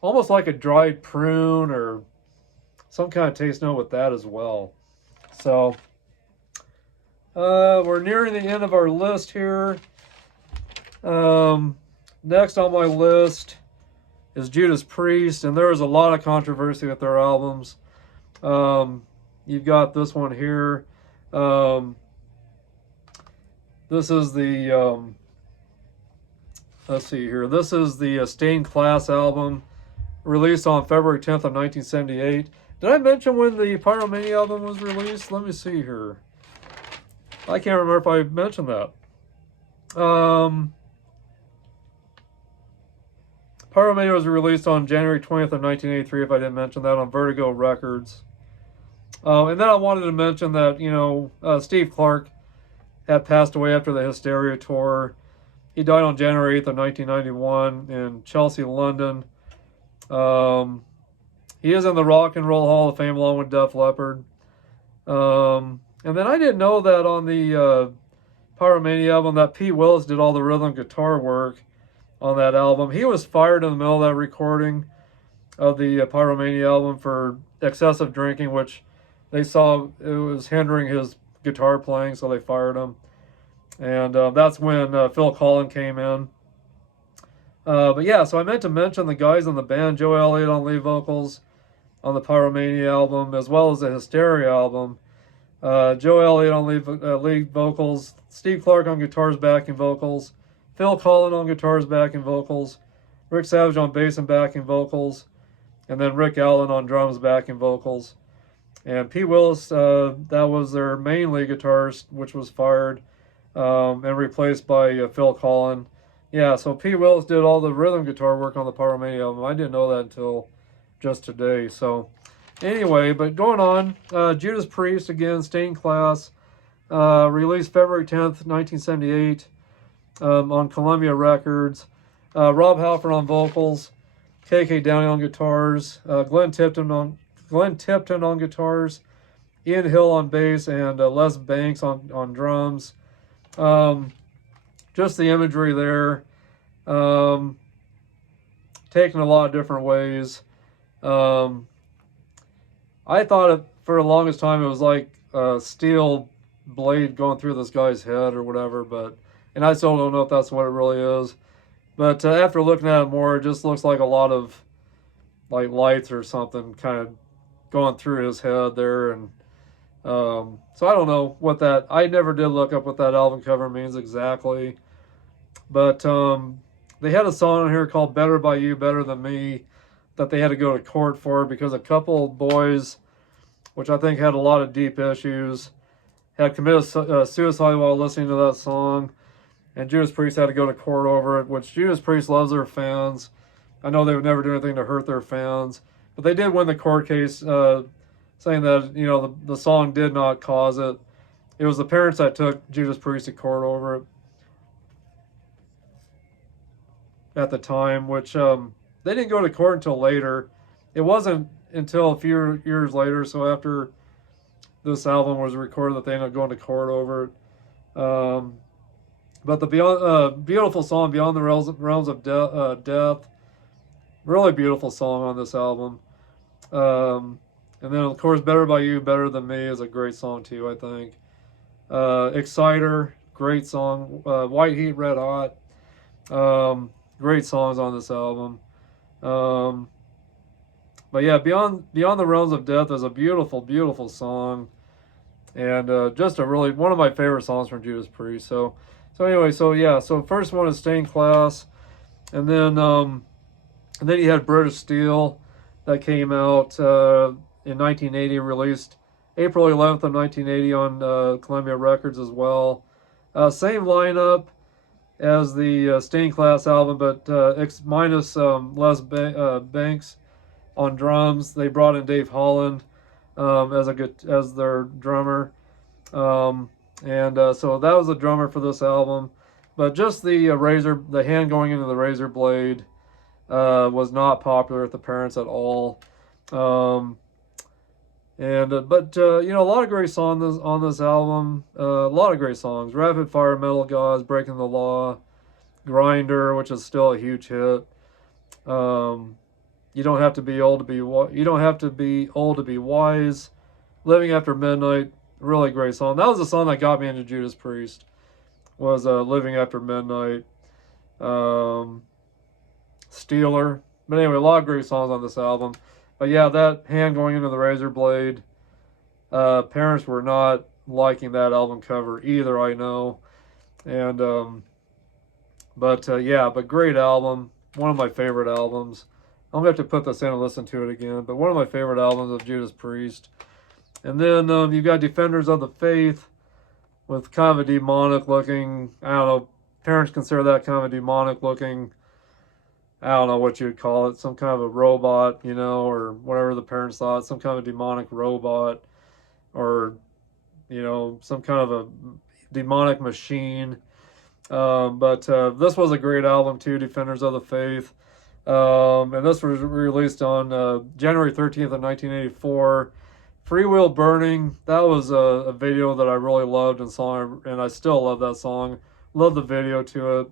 almost like a dried prune or some kind of taste note with that as well. So we're nearing the end of our list here. Next on my list is Judas Priest, and there is a lot of controversy with their albums. You've got this one here. This is the let's see here. This is the Stained Class album, released on February 10th of 1978. Did I mention when the Pyromania album was released? Let me see here. I can't remember if I mentioned that. Pyromania was released on January 20th of 1983, if I didn't mention that, on Vertigo Records. And then I wanted to mention that, Steve Clark had passed away after the Hysteria tour. He died on January 8th of 1991 in Chelsea, London. He is in the Rock and Roll Hall of Fame along with Def Leppard. And then I didn't know that on the Pyromania album that Pete Willis did all the rhythm guitar work on that album. He was fired in the middle of that recording of the Pyromania album for excessive drinking, which they saw it was hindering his guitar playing, so they fired him. And that's when Phil Collen came in. But yeah, so I meant to mention the guys in the band: Joe Elliott on lead vocals on the Pyromania album, as well as the Hysteria album. Joe Elliott on lead vocals, Steve Clark on guitars, backing vocals, Phil Collen on guitars, backing vocals, Rick Savage on bass and backing vocals, and then Rick Allen on drums, backing vocals. And Pete Willis, that was their main lead guitarist, which was fired and replaced by Phil Collen. Yeah, so Pete Willis did all the rhythm guitar work on the Pyromania album. I didn't know that until just today. So anyway, but going on, Judas Priest, again, Stained Class, released February 10th, 1978 on Columbia Records. Rob Halford on vocals, K.K. Downey on guitars, Glenn Tipton on guitars, Ian Hill on bass, and Les Banks on drums. Just the imagery there, taken a lot of different ways. I thought it, for the longest time it was like a steel blade going through this guy's head or whatever, but and I still don't know if that's what it really is. But after looking at it more, it just looks like a lot of like lights or something kind of going through his head there, and so I don't know what that. I never did look up what that album cover means exactly, but they had a song on here called "Better by You, Better Than Me" that they had to go to court for because a couple boys, which I think had a lot of deep issues, had committed suicide while listening to that song, and Judas Priest had to go to court over it, which Judas Priest loves their fans. I know they would never do anything to hurt their fans, but they did win the court case, saying that the song did not cause it. It was the parents that took Judas Priest to court over it at the time, which they didn't go to court until later. It wasn't until a few years later, so after this album was recorded, that they ended up going to court over it. But the beautiful song, Beyond the Realms of Death, really beautiful song on this album. And then, of course, Better by You, Better Than Me is a great song, too, I think. Exciter, great song. White Heat, Red Hot, great songs on this album. But yeah, Beyond the Realms of Death is a beautiful, beautiful song. And just a really, one of my favorite songs from Judas Priest. So anyway, so first one is Stained Class. And then you had British Steel that came out in 1980, released April 11th of 1980 on Columbia Records as well. Same lineup as the Stained Class album, but minus Les Banks on drums. They brought in Dave Holland as their drummer, so that was the drummer for this album. But just the hand going into the razor blade was not popular with the parents at all. But a lot of great songs on this album. A lot of great songs. Rapid Fire, Metal Gods, Breaking the Law, Grinder, which is still a huge hit. You don't have to be old to be wise. Living After Midnight, really great song. That was the song that got me into Judas Priest. Was Living After Midnight. Steeler. But anyway, a lot of great songs on this album. But yeah, that hand going into the razor blade. Parents were not liking that album cover either, I know. And but great album. One of my favorite albums. I'm gonna have to put this in and listen to it again. But one of my favorite albums of Judas Priest. And then you've got Defenders of the Faith with kind of a demonic looking, I don't know, parents consider that kind of a demonic looking, I don't know what you'd call it, some kind of a robot, or whatever the parents thought, some kind of demonic robot, or, some kind of a demonic machine. But this was a great album too, Defenders of the Faith. And this was released on January 13th of 1984. Free Will Burning, that was a video that I really loved and I still love that song. Love the video to it.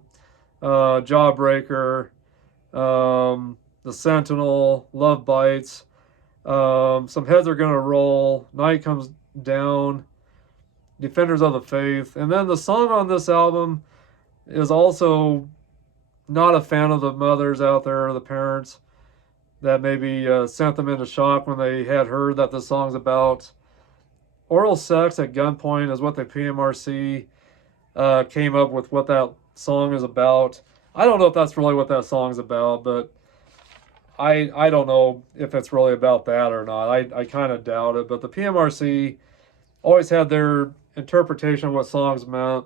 Jawbreaker, The Sentinel, Love Bites, Some Heads Are Gonna Roll, Night Comes Down, Defenders of the Faith. And then the song on this album is also not a fan of the mothers out there, or the parents that maybe sent them into shock when they had heard that the song's about oral sex at gunpoint, is what the PMRC came up with what that song is about. I don't know if that's really what that song's about, but I don't know if it's really about that or not. I kind of doubt it, but the PMRC always had their interpretation of what songs meant.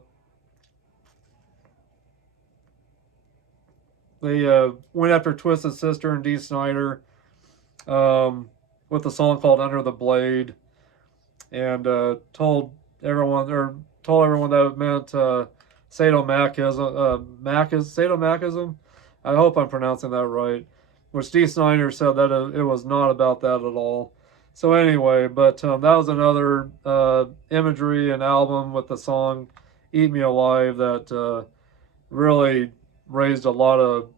They went after Twisted Sister and Dee Snider with a song called Under the Blade, and told everyone that it meant sadomasochism. I hope I'm pronouncing that right. Which Dee Snider said that it was not about that at all. So anyway, but that was another imagery and album with the song "Eat Me Alive" that really raised a lot of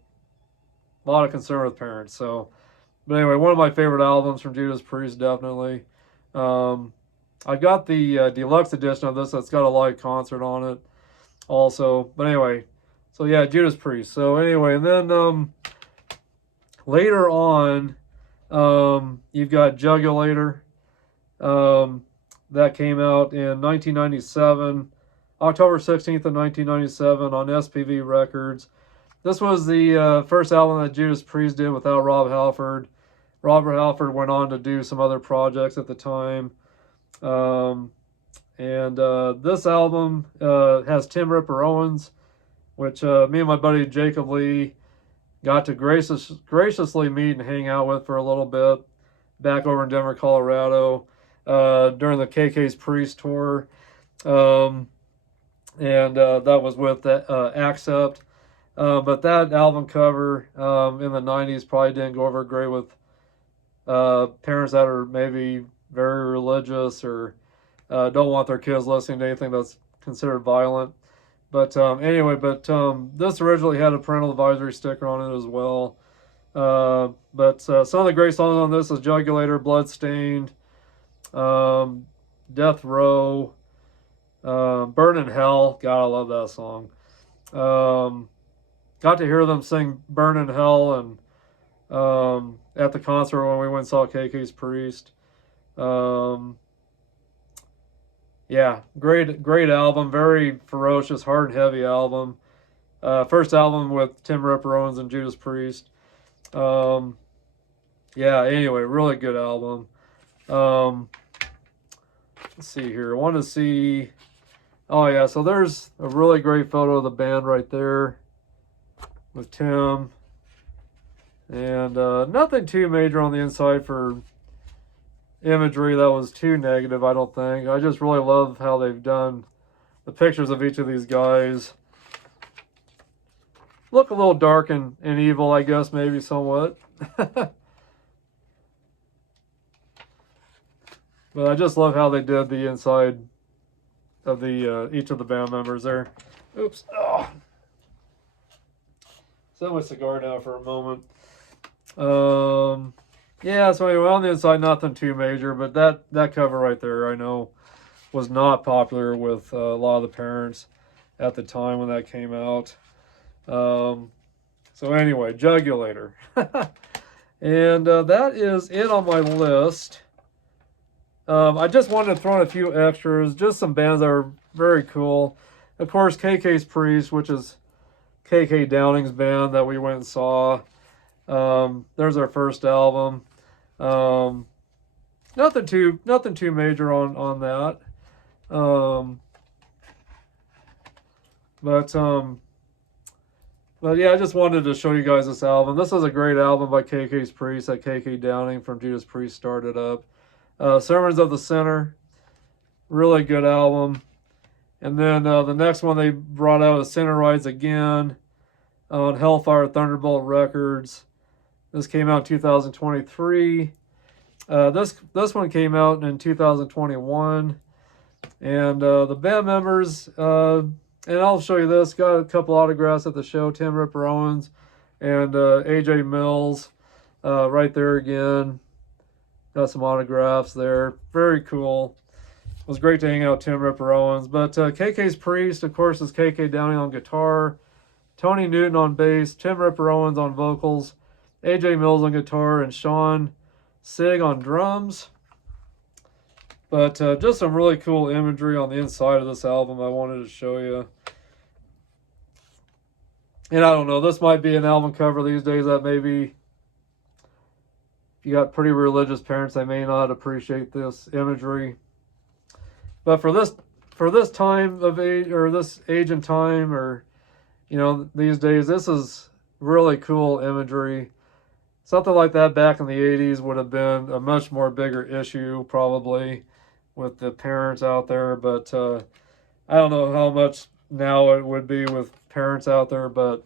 concern with parents. So But anyway, one of my favorite albums from Judas Priest, definitely. I got the deluxe edition of this that's got a live concert on it also. But anyway, so yeah, Judas Priest. So anyway, and then later on, you've got Jugulator. That came out in 1997, October 16th of 1997 on SPV Records. This was the first album that Judas Priest did without Rob Halford. Robert Halford went on to do some other projects at the time. This album has Tim Ripper Owens, which me and my buddy Jacob Lee got to graciously meet and hang out with for a little bit back over in Denver, Colorado, during the KK's Priest tour. That was with Accept. But that album cover in the 90s probably didn't go over great with parents that are maybe very religious or don't want their kids listening to anything that's considered violent. But anyway, this originally had a parental advisory sticker on it as well. Some of the great songs on this is Jugulator, Bloodstained, Death Row, Burn in Hell. God, I love that song. Got to hear them sing Burn in Hell and at the concert when we went and saw KK's Priest. Yeah, great album, very ferocious, hard and heavy album. First album with Tim Ripper Owens and Judas Priest. Yeah, anyway, really good album. Let's see here. I want to see. Oh yeah, so there's a really great photo of the band right there with Tim. And nothing too major on the inside for imagery that was too negative, I don't think. I just really love how they've done the pictures of each of these guys. Look a little dark and evil, I guess, maybe somewhat. But I just love how they did the inside of the each of the band members there. Oops. Oh. Set my cigar down for a moment. Yeah, so anyway, on the inside, nothing too major, but that cover right there, I know, was not popular with a lot of the parents at the time when that came out. So anyway, Jugulator. And that is it on my list. I just wanted to throw in a few extras, just some bands that are very cool. Of course, KK's Priest, which is KK Downing's band that we went and saw. There's our first album. Nothing too major on that. But yeah, I just wanted to show you guys this album. This is a great album by KK's Priest that KK Downing from Judas Priest started up. Sermons of the Sinner, really good album. And then the next one they brought out is Sinner Rides Again on Hellfire Thunderbolt Records. This came out in 2023. This one came out in 2021. And the band members, and I'll show you this, got a couple autographs at the show. Tim Ripper Owens and AJ Mills right there again. Got some autographs there. Very cool. It was great to hang out with Tim Ripper Owens. But KK's Priest, of course, is KK Downing on guitar, Tony Newton on bass, Tim Ripper Owens on vocals, AJ Mills on guitar, and Sean Sig on drums. But just some really cool imagery on the inside of this album I wanted to show you. And I don't know, this might be an album cover these days that maybe if you got pretty religious parents, they may not appreciate this imagery. But for this time of age, or this age and time, or these days, this is really cool imagery. Something like that back in the 80s would have been a much more bigger issue probably with the parents out there. But I don't know how much now it would be with parents out there, but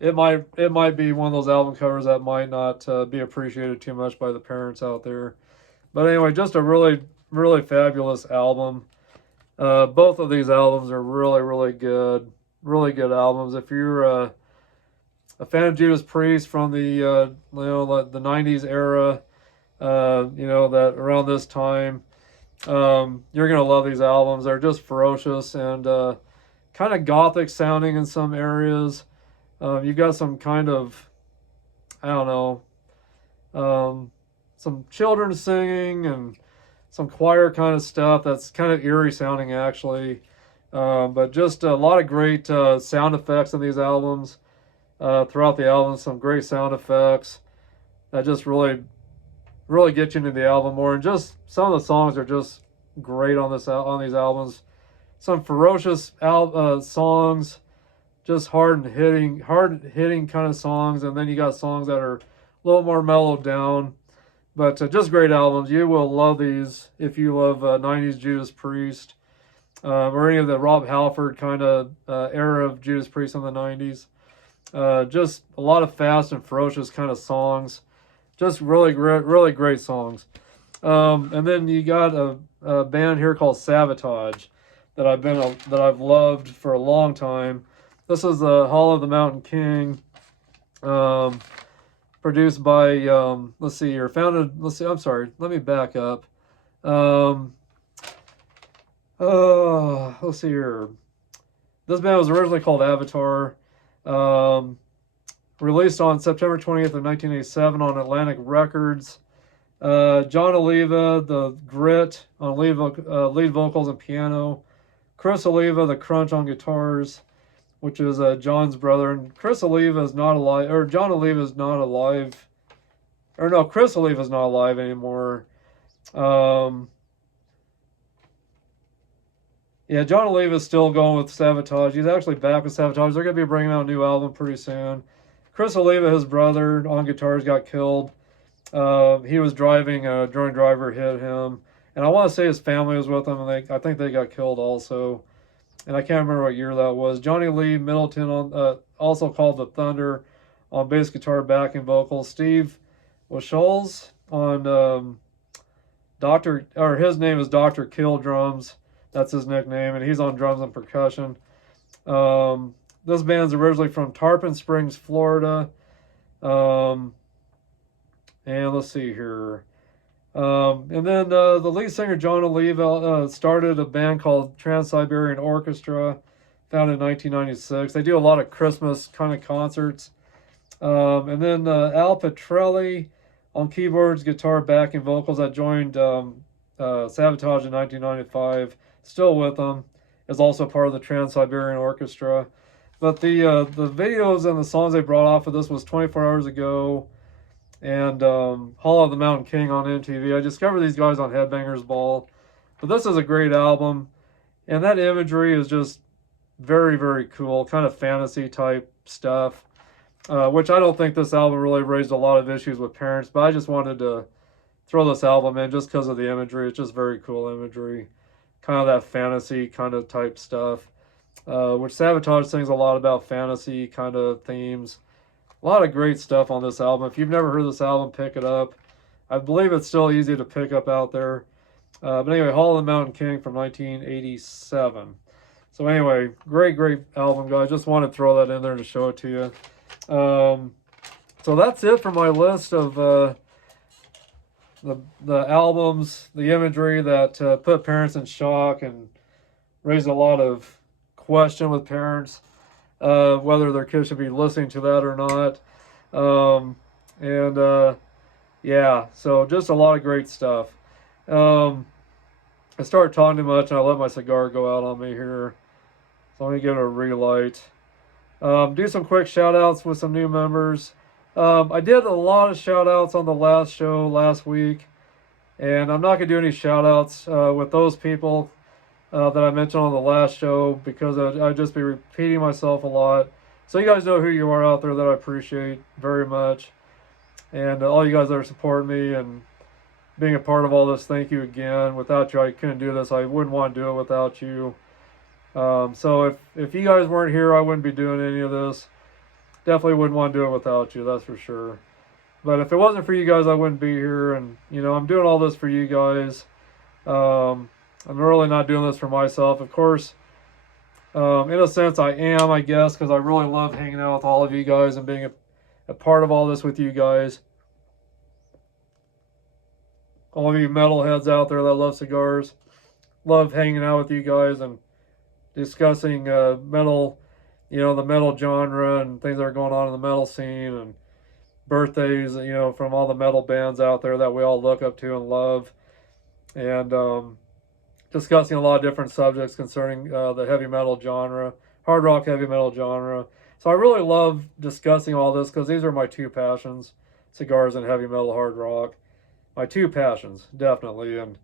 it might be one of those album covers that might not be appreciated too much by the parents out there. But anyway, just a really, really fabulous album. Both of these albums are really, really good albums. If you're a fan of Judas Priest from the 90s era, that around this time, you're gonna love these albums. They're just ferocious and kind of gothic sounding in some areas. You've got some kind of, I don't know, some children singing and some choir kind of stuff that's kind of eerie sounding actually. But just a lot of great sound effects in these albums. Throughout the album, some great sound effects that just really, really get you into the album more. And just some of the songs are just great on these albums. Some ferocious songs, just hard hitting kind of songs, and then you got songs that are a little more mellowed down. But just great albums. You will love these if you love 90s Judas Priest, or any of the Rob Halford kind of era of Judas Priest in the 90s. Just a lot of fast and ferocious kind of songs. Just really great songs. And then you got a band here called Sabotage that I've loved for a long time. This is the Hall of the Mountain King. Produced by, let's see here, I'm sorry, let me back up. Let's see here. This band was originally called Avatar. Released on September 20th of 1987 on Atlantic Records. John Oliva, the Grit on lead vocals and piano. Chris Oliva, the Crunch on guitars, which is John's brother. And Chris Oliva is not alive, or John Oliva is not alive. Or no, Chris Oliva is not alive anymore. Yeah, John Oliva is still going with Sabotage. He's actually back with Sabotage. They're going to be bringing out a new album pretty soon. Chris Oliva, his brother, on guitars, got killed. He was driving, a drunk driver hit him. And I want to say his family was with him, and I think they got killed also. And I can't remember what year that was. Johnny Lee Middleton, also called the Thunder, on bass guitar, backing vocals. Steve Wachholz on his name is Dr. Kill Drums. That's his nickname, and he's on drums and percussion. This band's originally from Tarpon Springs, Florida. And let's see here. And then the lead singer, John Oliva, started a band called Trans-Siberian Orchestra, founded in 1996. They do a lot of Christmas kind of concerts. And then Al Petrelli on keyboards, guitar, backing vocals, that joined Sabotage in 1995. Still with them, is also part of the Trans-Siberian Orchestra. But the videos and the songs they brought off of this was 24 Hours Ago and Hall of the Mountain King on MTV. I discovered these guys on Headbangers Ball. But this is a great album, and that imagery is just very, very cool, kind of fantasy type stuff, which I don't think this album really raised a lot of issues with parents, but I just wanted to throw this album in just because of the imagery. It's just very cool imagery, kind of that fantasy kind of type stuff, which Sabotage sings a lot about fantasy kind of themes. A lot of great stuff on this album. If you've never heard this album, pick it up. I believe it's still easy to pick up out there. But anyway, Hall of the Mountain King from 1987. So anyway, great album, guys. Just wanted to throw that in there to show it to you. So that's it for my list of the albums, the imagery that put parents in shock and raised a lot of question with parents, whether their kids should be listening to that or not. Yeah, so just a lot of great stuff. I started talking too much and I let my cigar go out on me here. So let me give it a relight. Do some quick shout outs with some new members. I did a lot of shout outs on the last show last week, and I'm not going to do any shout outs with those people that I mentioned on the last show because I'd just be repeating myself a lot. So you guys know who you are out there that I appreciate very much. And all you guys that are supporting me and being a part of all this, thank you again. Without you, I couldn't do this. I wouldn't want to do it without you. So if you guys weren't here, I wouldn't be doing any of this. Definitely wouldn't want to do it without you, that's for sure. But if it wasn't for you guys, I wouldn't be here. And, I'm doing all this for you guys. I'm really not doing this for myself. Of course, In a sense, I am, I guess, because I really love hanging out with all of you guys and being a part of all this with you guys. All of you metalheads out there that love cigars, love hanging out with you guys and discussing metal, the metal genre and things that are going on in the metal scene and birthdays, from all the metal bands out there that we all look up to and love. And discussing a lot of different subjects concerning the heavy metal genre, hard rock heavy metal genre. So I really love discussing all this because these are my two passions, cigars and heavy metal hard rock. My two passions, definitely. And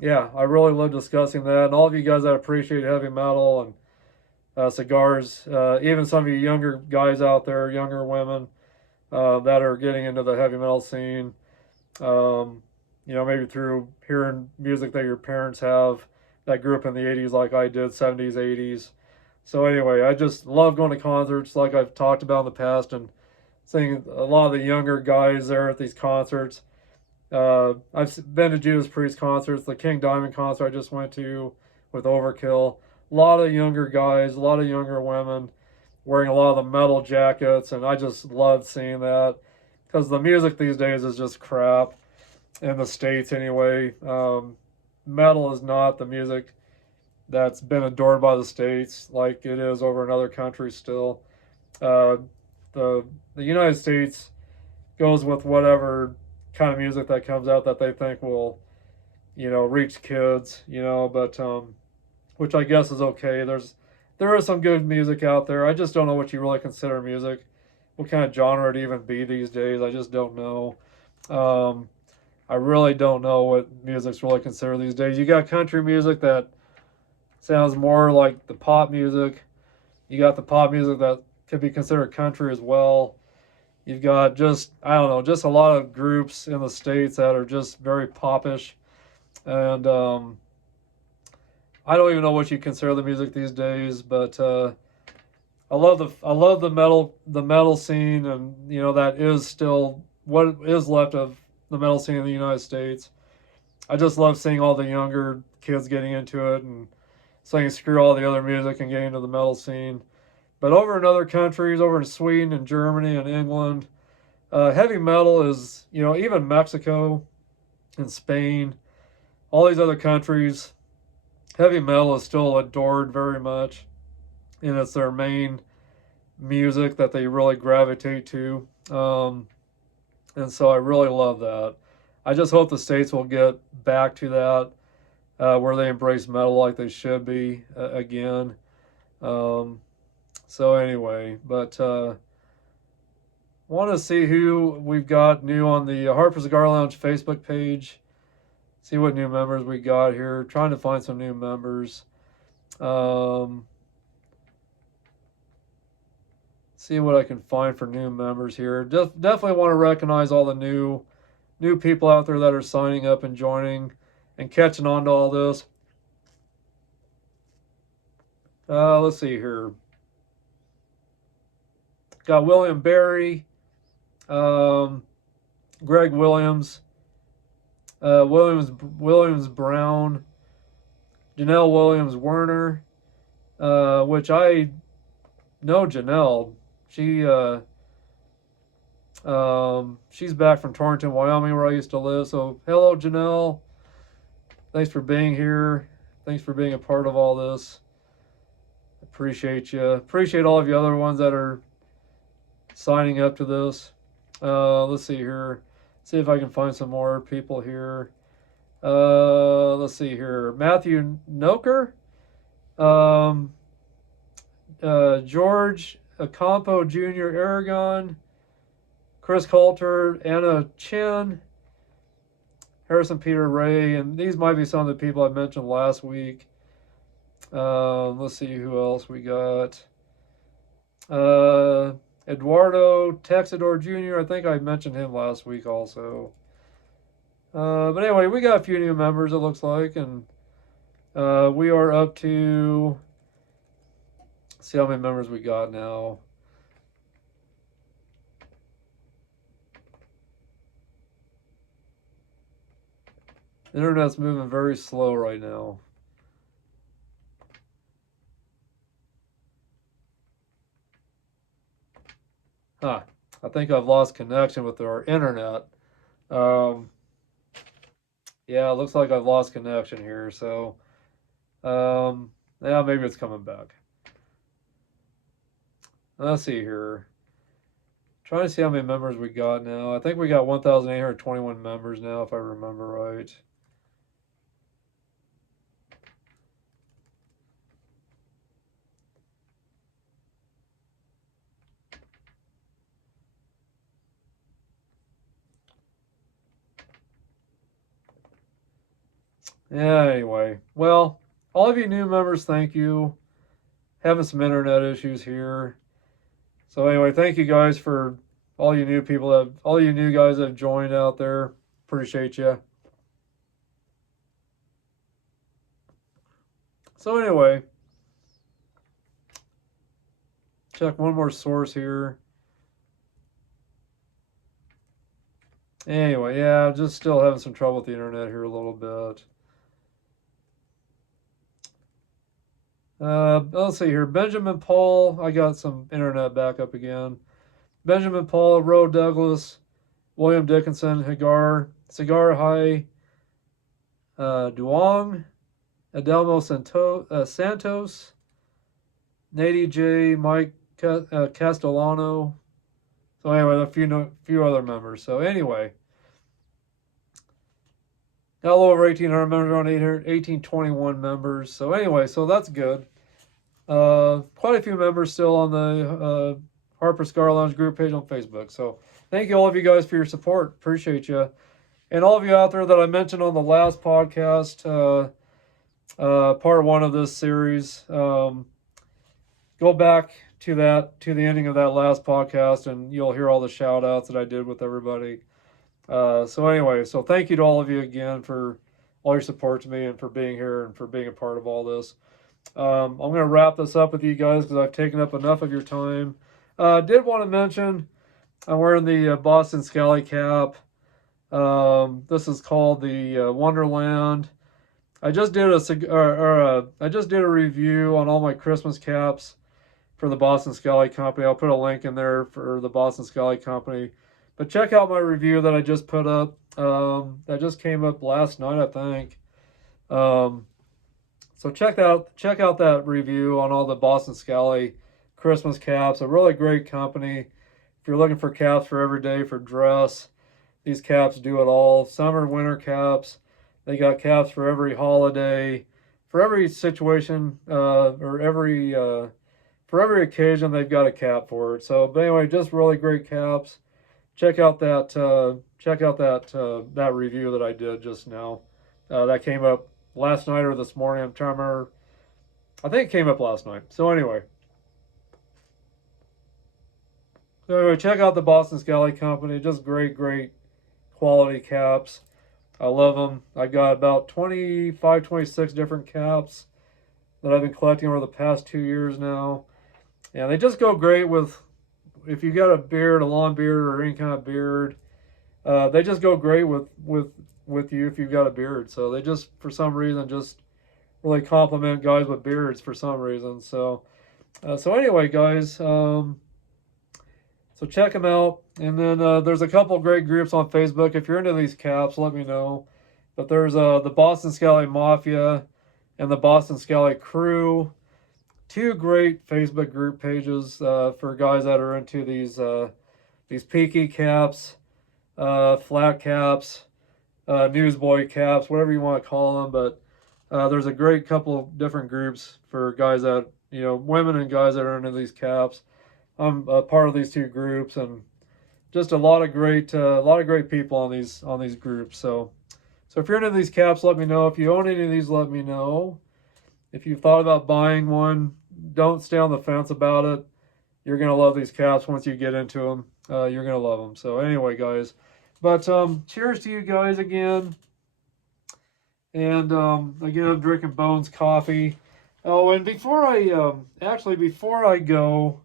yeah, I really love discussing that. And all of you guys that appreciate heavy metal and cigars, even some of you younger guys out there, younger women that are getting into the heavy metal scene, maybe through hearing music that your parents have that grew up in the 80s like I did, 70s, 80s. So anyway, I just love going to concerts like I've talked about in the past and seeing a lot of the younger guys there at these concerts. I've been to Judas Priest concerts, the King Diamond concert I just went to with Overkill. A lot of younger guys, a lot of younger women wearing a lot of the metal jackets, and I just love seeing that because the music these days is just crap in the States anyway. Metal is not the music that's been adored by the States like it is over in other countries still. Uh, the United States goes with whatever kind of music that comes out that they think will, reach kids, but which I guess is okay. There is some good music out there. I just don't know what you really consider music. What kind of genre it'd even be these days. I just don't know. I really don't know what music's really considered these days. You got country music that sounds more like the pop music. You got the pop music that could be considered country as well. You've got just a lot of groups in the States that are just very popish. And I don't even know what you consider the music these days, but I love the metal scene, and that is still what is left of the metal scene in the United States. I just love seeing all the younger kids getting into it and saying screw all the other music and getting into the metal scene. But over in other countries, over in Sweden and Germany and England, heavy metal is, even Mexico and Spain, all these other countries, heavy metal is still adored very much, and it's their main music that they really gravitate to. And so I really love that. I just hope the States will get back to that, where they embrace metal like they should be again. So anyway, but want to see who we've got new on the Harper Cigar Lounge Facebook page. See what new members we got here. Trying to find some new members. See what I can find for new members here. Definitely want to recognize all the new people out there that are signing up and joining and catching on to all this. Let's see here. Got William Berry, Greg Williams, Williams Brown, Janelle Williams Werner, which I know Janelle. She's back from Torrington, Wyoming, where I used to live. So hello, Janelle. Thanks for being here. Thanks for being a part of all this. Appreciate you. Appreciate all of you other ones that are signing up to this. Let's see here. See if I can find some more people here. Let's see here. Matthew Noker. George Acampo Jr. Aragon. Chris Coulter. Anna Chin. Harrison Peter Ray. And these might be some of the people I mentioned last week. Let's see who else we got. Eduardo Texador Jr. I think I mentioned him last week also. But anyway, we got a few new members, it looks like, and we are up to, let's see how many members we got now. The internet's moving very slow right now. Huh. I think I've lost connection with our internet. Um, yeah, it looks like I've lost connection here. So, um, yeah, maybe it's coming back. Let's see here. Trying to see how many members we got now. I think we got 1,821 members now, if I remember right. Yeah, anyway. Well, all of you new members, thank you. Having some internet issues here. So anyway, thank you guys for all you new people that all you new guys that have joined out there. Appreciate you. So anyway, check one more source here. Anyway, yeah, just still having some trouble with the internet here a little bit. Let's see here. Benjamin Paul, I got some internet backup again. Benjamin Paul, Roe Douglas, William Dickinson, Cigar High, Duong, Adelmo Santos, Nady J, Mike Castellano. So anyway, a few other members. So anyway, got a little over 1,800 members, around 1,821 members. So anyway, so that's good. Quite a few members still on the Harper Cigar Lounge group page on Facebook. So thank you all of you guys for your support. Appreciate you. And all of you out there that I mentioned on the last podcast, part one of this series, go back to the ending of that last podcast and you'll hear all the shout outs that I did with everybody. So anyway, so thank you to all of you again for all your support to me and for being here and for being a part of all this. I'm going to wrap this up with you guys because I've taken up enough of your time. Did want to mention I'm wearing the Boston Scally cap. This is called the Wonderland. I just did a review on all my Christmas caps for the Boston Scally Company. I'll put a link in there for the Boston Scally Company. But check out my review that I just put up. That just came up last night, I think. So check out that review on all the Boston Scally Christmas caps. A really great company. If you're looking for caps for every day for dress, these caps do it all. Summer, winter caps. They got caps for every holiday, for every situation, or for every occasion. They've got a cap for it. So, but anyway, just really great caps. Check out that that review that I did just now. That came up last night or this morning. I'm trying to remember. I think it came up last night. So anyway, check out the Boston Scally Company. Just great quality caps. I love them. I've got about 25, 26 different caps that I've been collecting over the past 2 years now. And they just go great with, if you got a beard, a long beard, or any kind of beard. They just go great with you if you've got a beard. So they just, for some reason, just really compliment guys with beards for some reason. So anyway, guys, so check them out. And then there's a couple great groups on Facebook. If you're into these caps, let me know. But there's the Boston Scally Mafia and the Boston Scally Crew. Two great Facebook group pages for guys that are into these peaky caps, flat caps, newsboy caps, whatever you want to call them. But there's a great couple different groups for guys that, women and guys that are into these caps. I'm a part of these two groups, and just a lot of great people on these groups. So if you're into these caps, let me know. If you own any of these, let me know. If you've thought about buying one, don't stay on the fence about it. You're gonna love these caps once you get into them. You're gonna love them. So anyway, guys, but cheers to you guys again. And again, I'm drinking Bones coffee. Oh, and before I go,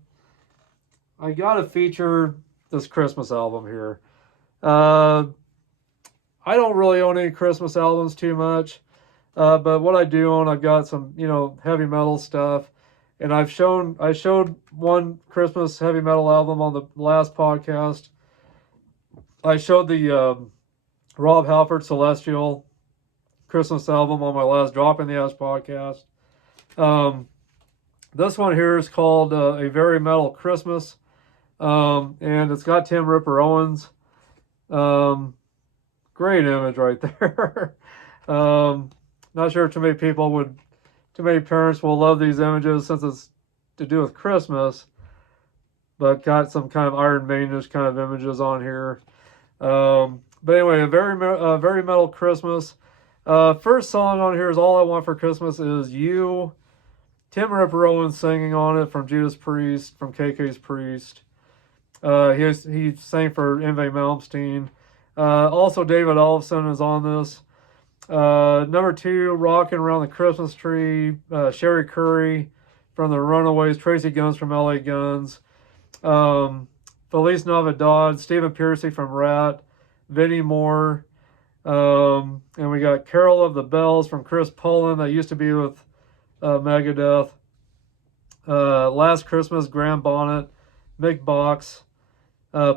I gotta feature this Christmas album here. I don't really own any Christmas albums too much, but what I do own, I've got some, heavy metal stuff. And I showed one Christmas heavy metal album on the last podcast. I showed the Rob Halford Celestial Christmas album on my last Drop in the Ash podcast. This one here is called A Very Metal Christmas. And it's got Tim Ripper Owens. Great image right there. Not sure too many parents will love these images since it's to do with Christmas, but got some kind of Iron Maidenish kind of images on here. But anyway, a very metal Christmas. First song on here is All I Want for Christmas Is You. Tim Ripper Owens singing on it from Judas Priest, from KK's Priest. He sang for Yngwie Malmsteen. Also, David Ellefson is on this. Number 2, Rockin' Around the Christmas Tree, Sherry Curry from the Runaways, Tracy Guns from LA Guns, Feliz Navidad, Stephen Pearcy from Rat, Vinnie Moore, and we got Carol of the Bells from Chris Poland that used to be with Megadeth, Last Christmas, Graham Bonnet, Mick Box,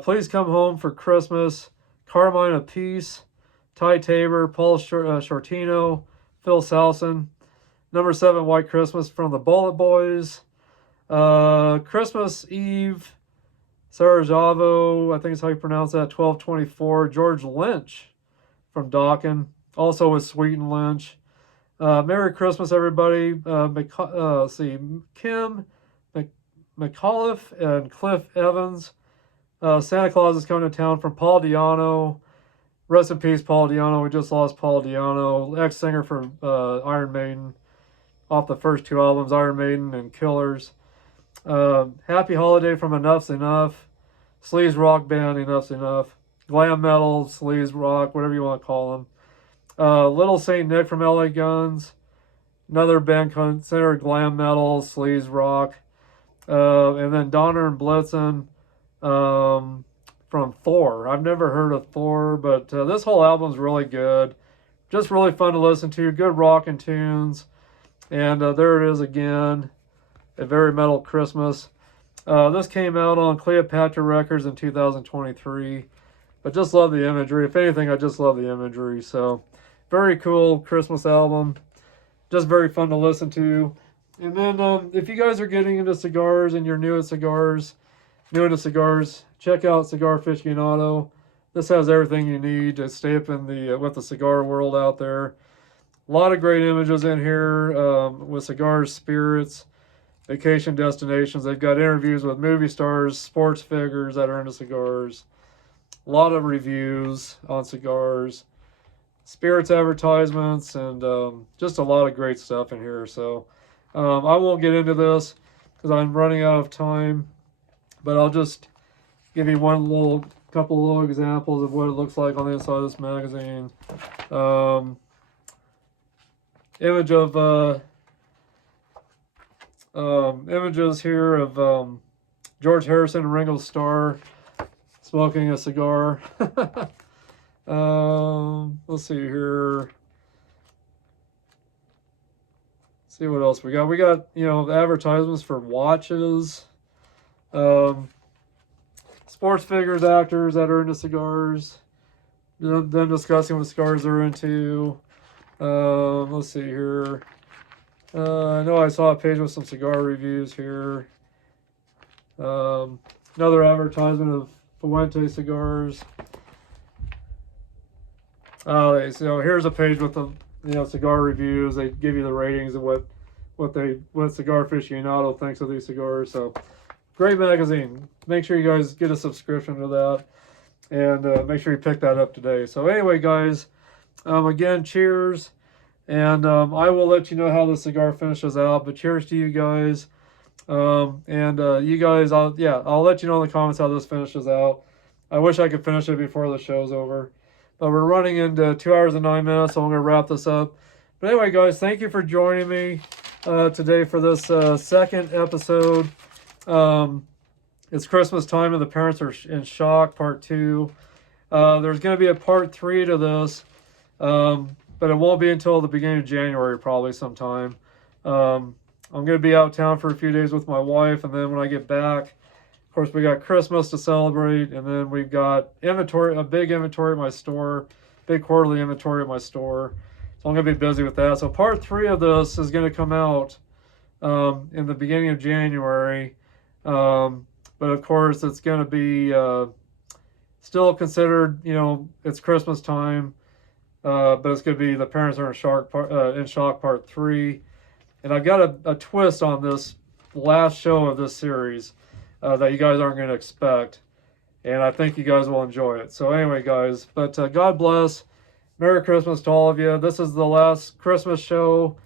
Please Come Home for Christmas, Carmine of Peace, Ty Tabor, Paul Shortino, Phil Salson. Number 7, White Christmas from the Bullet Boys. Christmas Eve, Sarajevo, I think is how you pronounce that, 1224. George Lynch from Dokken, also with Sweet and Lynch. Merry Christmas, everybody. Let's see, Kim McAuliffe and Cliff Evans. Santa Claus is coming to town from Paul Di'Anno. Rest in peace, Paul Di'Anno. We just lost Paul Di'Anno, ex-singer for Iron Maiden, off the first 2 albums, Iron Maiden and Killers. Happy Holiday from Enough's Enough. Sleaze Rock Band, Enough's Enough. Glam Metal, Sleaze Rock, whatever you want to call them. Little Saint Nick from LA Guns. Another band considered glam metal, sleaze rock. And then Donner and Blitzen from Thor. I've never heard of Thor, but this whole album's really good. Just really fun to listen to. Good rockin' tunes. And there it is again. A Very Metal Christmas. This came out on Cleopatra Records in 2023. But just love the imagery. If anything, I just love the imagery. So, very cool Christmas album. Just very fun to listen to. And then if you guys are getting into cigars and you're new into cigars, check out Cigar Aficionado. This has everything you need to stay up in with the cigar world out there. A lot of great images in here with cigars, spirits, vacation destinations. They've got interviews with movie stars, sports figures that are into cigars. A lot of reviews on cigars, spirits advertisements, and just a lot of great stuff in here. So I won't get into this because I'm running out of time, but I'll just give you couple little examples of what it looks like on the inside of this magazine. Images here of George Harrison and Ringo Starr smoking a cigar. Let's see here. See what else we got. We got, advertisements for watches. Sports figures, actors that are into cigars. Them discussing what cigars they're into. Let's see here. I know I saw a page with some cigar reviews here. Another advertisement of Fuente cigars. So here's a page with the cigar reviews. They give you the ratings of what Cigar Aficionado thinks of these cigars. So great magazine. Make sure you guys get a subscription to that, and make sure you pick that up today. So anyway, guys, again, cheers, and I will let you know how the cigar finishes out. But cheers to you guys. You guys, I'll let you know in the comments how this finishes out. I wish I could finish it before the show's over, but we're running into 2 hours and 9 minutes, so I'm going to wrap this up. But anyway, guys, thank you for joining me today for this second episode. It's Christmas time and the parents are in shock, part 2. There's going to be a part 3 to this, but it won't be until the beginning of January, probably sometime. I'm going to be out of town for a few days with my wife, and then when I get back, of course, we got Christmas to celebrate, and then we've got inventory, a big inventory at my store, big quarterly inventory at my store. So I'm going to be busy with that. So part 3 of this is going to come out in the beginning of January. But of course, it's going to be still considered, it's Christmas time. But it's going to be The Parents Are in Shock Part 3. And I've got a twist on this last show of this series that you guys aren't going to expect. And I think you guys will enjoy it. So anyway, guys, but God bless. Merry Christmas to all of you. This is the last Christmas show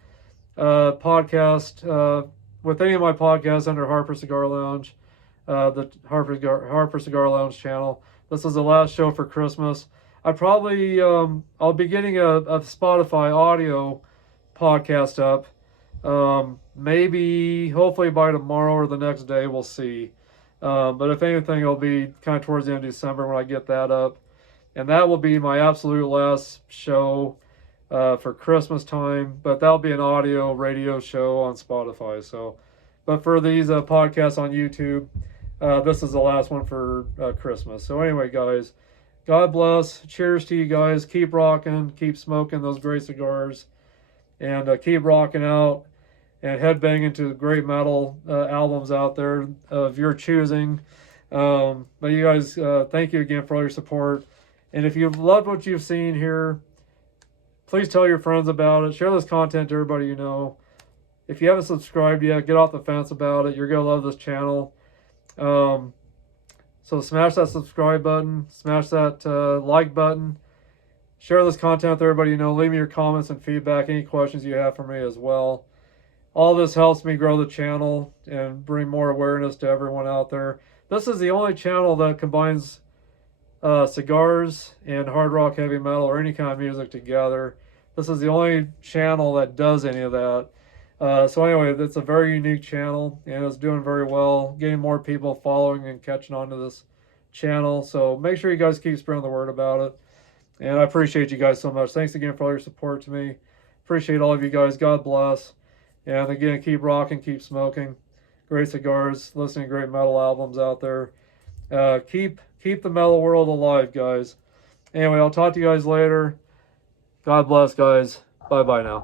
podcast with any of my podcasts under Harper Cigar Lounge, the Harper Cigar Lounge channel. This is the last show for Christmas. I probably, I'll be getting a Spotify audio podcast up. Maybe, hopefully by tomorrow or the next day, we'll see. But if anything, it'll be kind of towards the end of December when I get that up. And that will be my absolute last show for Christmas time. But that'll be an audio radio show on Spotify. So, but for these podcasts on YouTube, this is the last one for Christmas. So anyway, guys, God bless. Cheers to you guys. Keep rocking. Keep smoking those great cigars. And keep rocking out and headbanging to great metal albums out there of your choosing. But you guys, thank you again for all your support. And if you've loved what you've seen here, please tell your friends about it. Share this content to everybody you know. If you haven't subscribed yet, get off the fence about it. You're going to love this channel. So smash that subscribe button. Smash that like button. Share this content with everybody you know. Leave me your comments and feedback, any questions you have for me as well. All this helps me grow the channel and bring more awareness to everyone out there. This is the only channel that combines cigars and hard rock, heavy metal, or any kind of music together. This is the only channel that does any of that. So anyway, it's a very unique channel, and it's doing very well, getting more people following and catching on to this channel. So make sure you guys keep spreading the word about it. And I appreciate you guys so much. Thanks again for all your support to me. Appreciate all of you guys. God bless. And again, keep rocking, keep smoking. Great cigars, listening to great metal albums out there. Keep the metal world alive, guys. Anyway, I'll talk to you guys later. God bless, guys. Bye-bye now.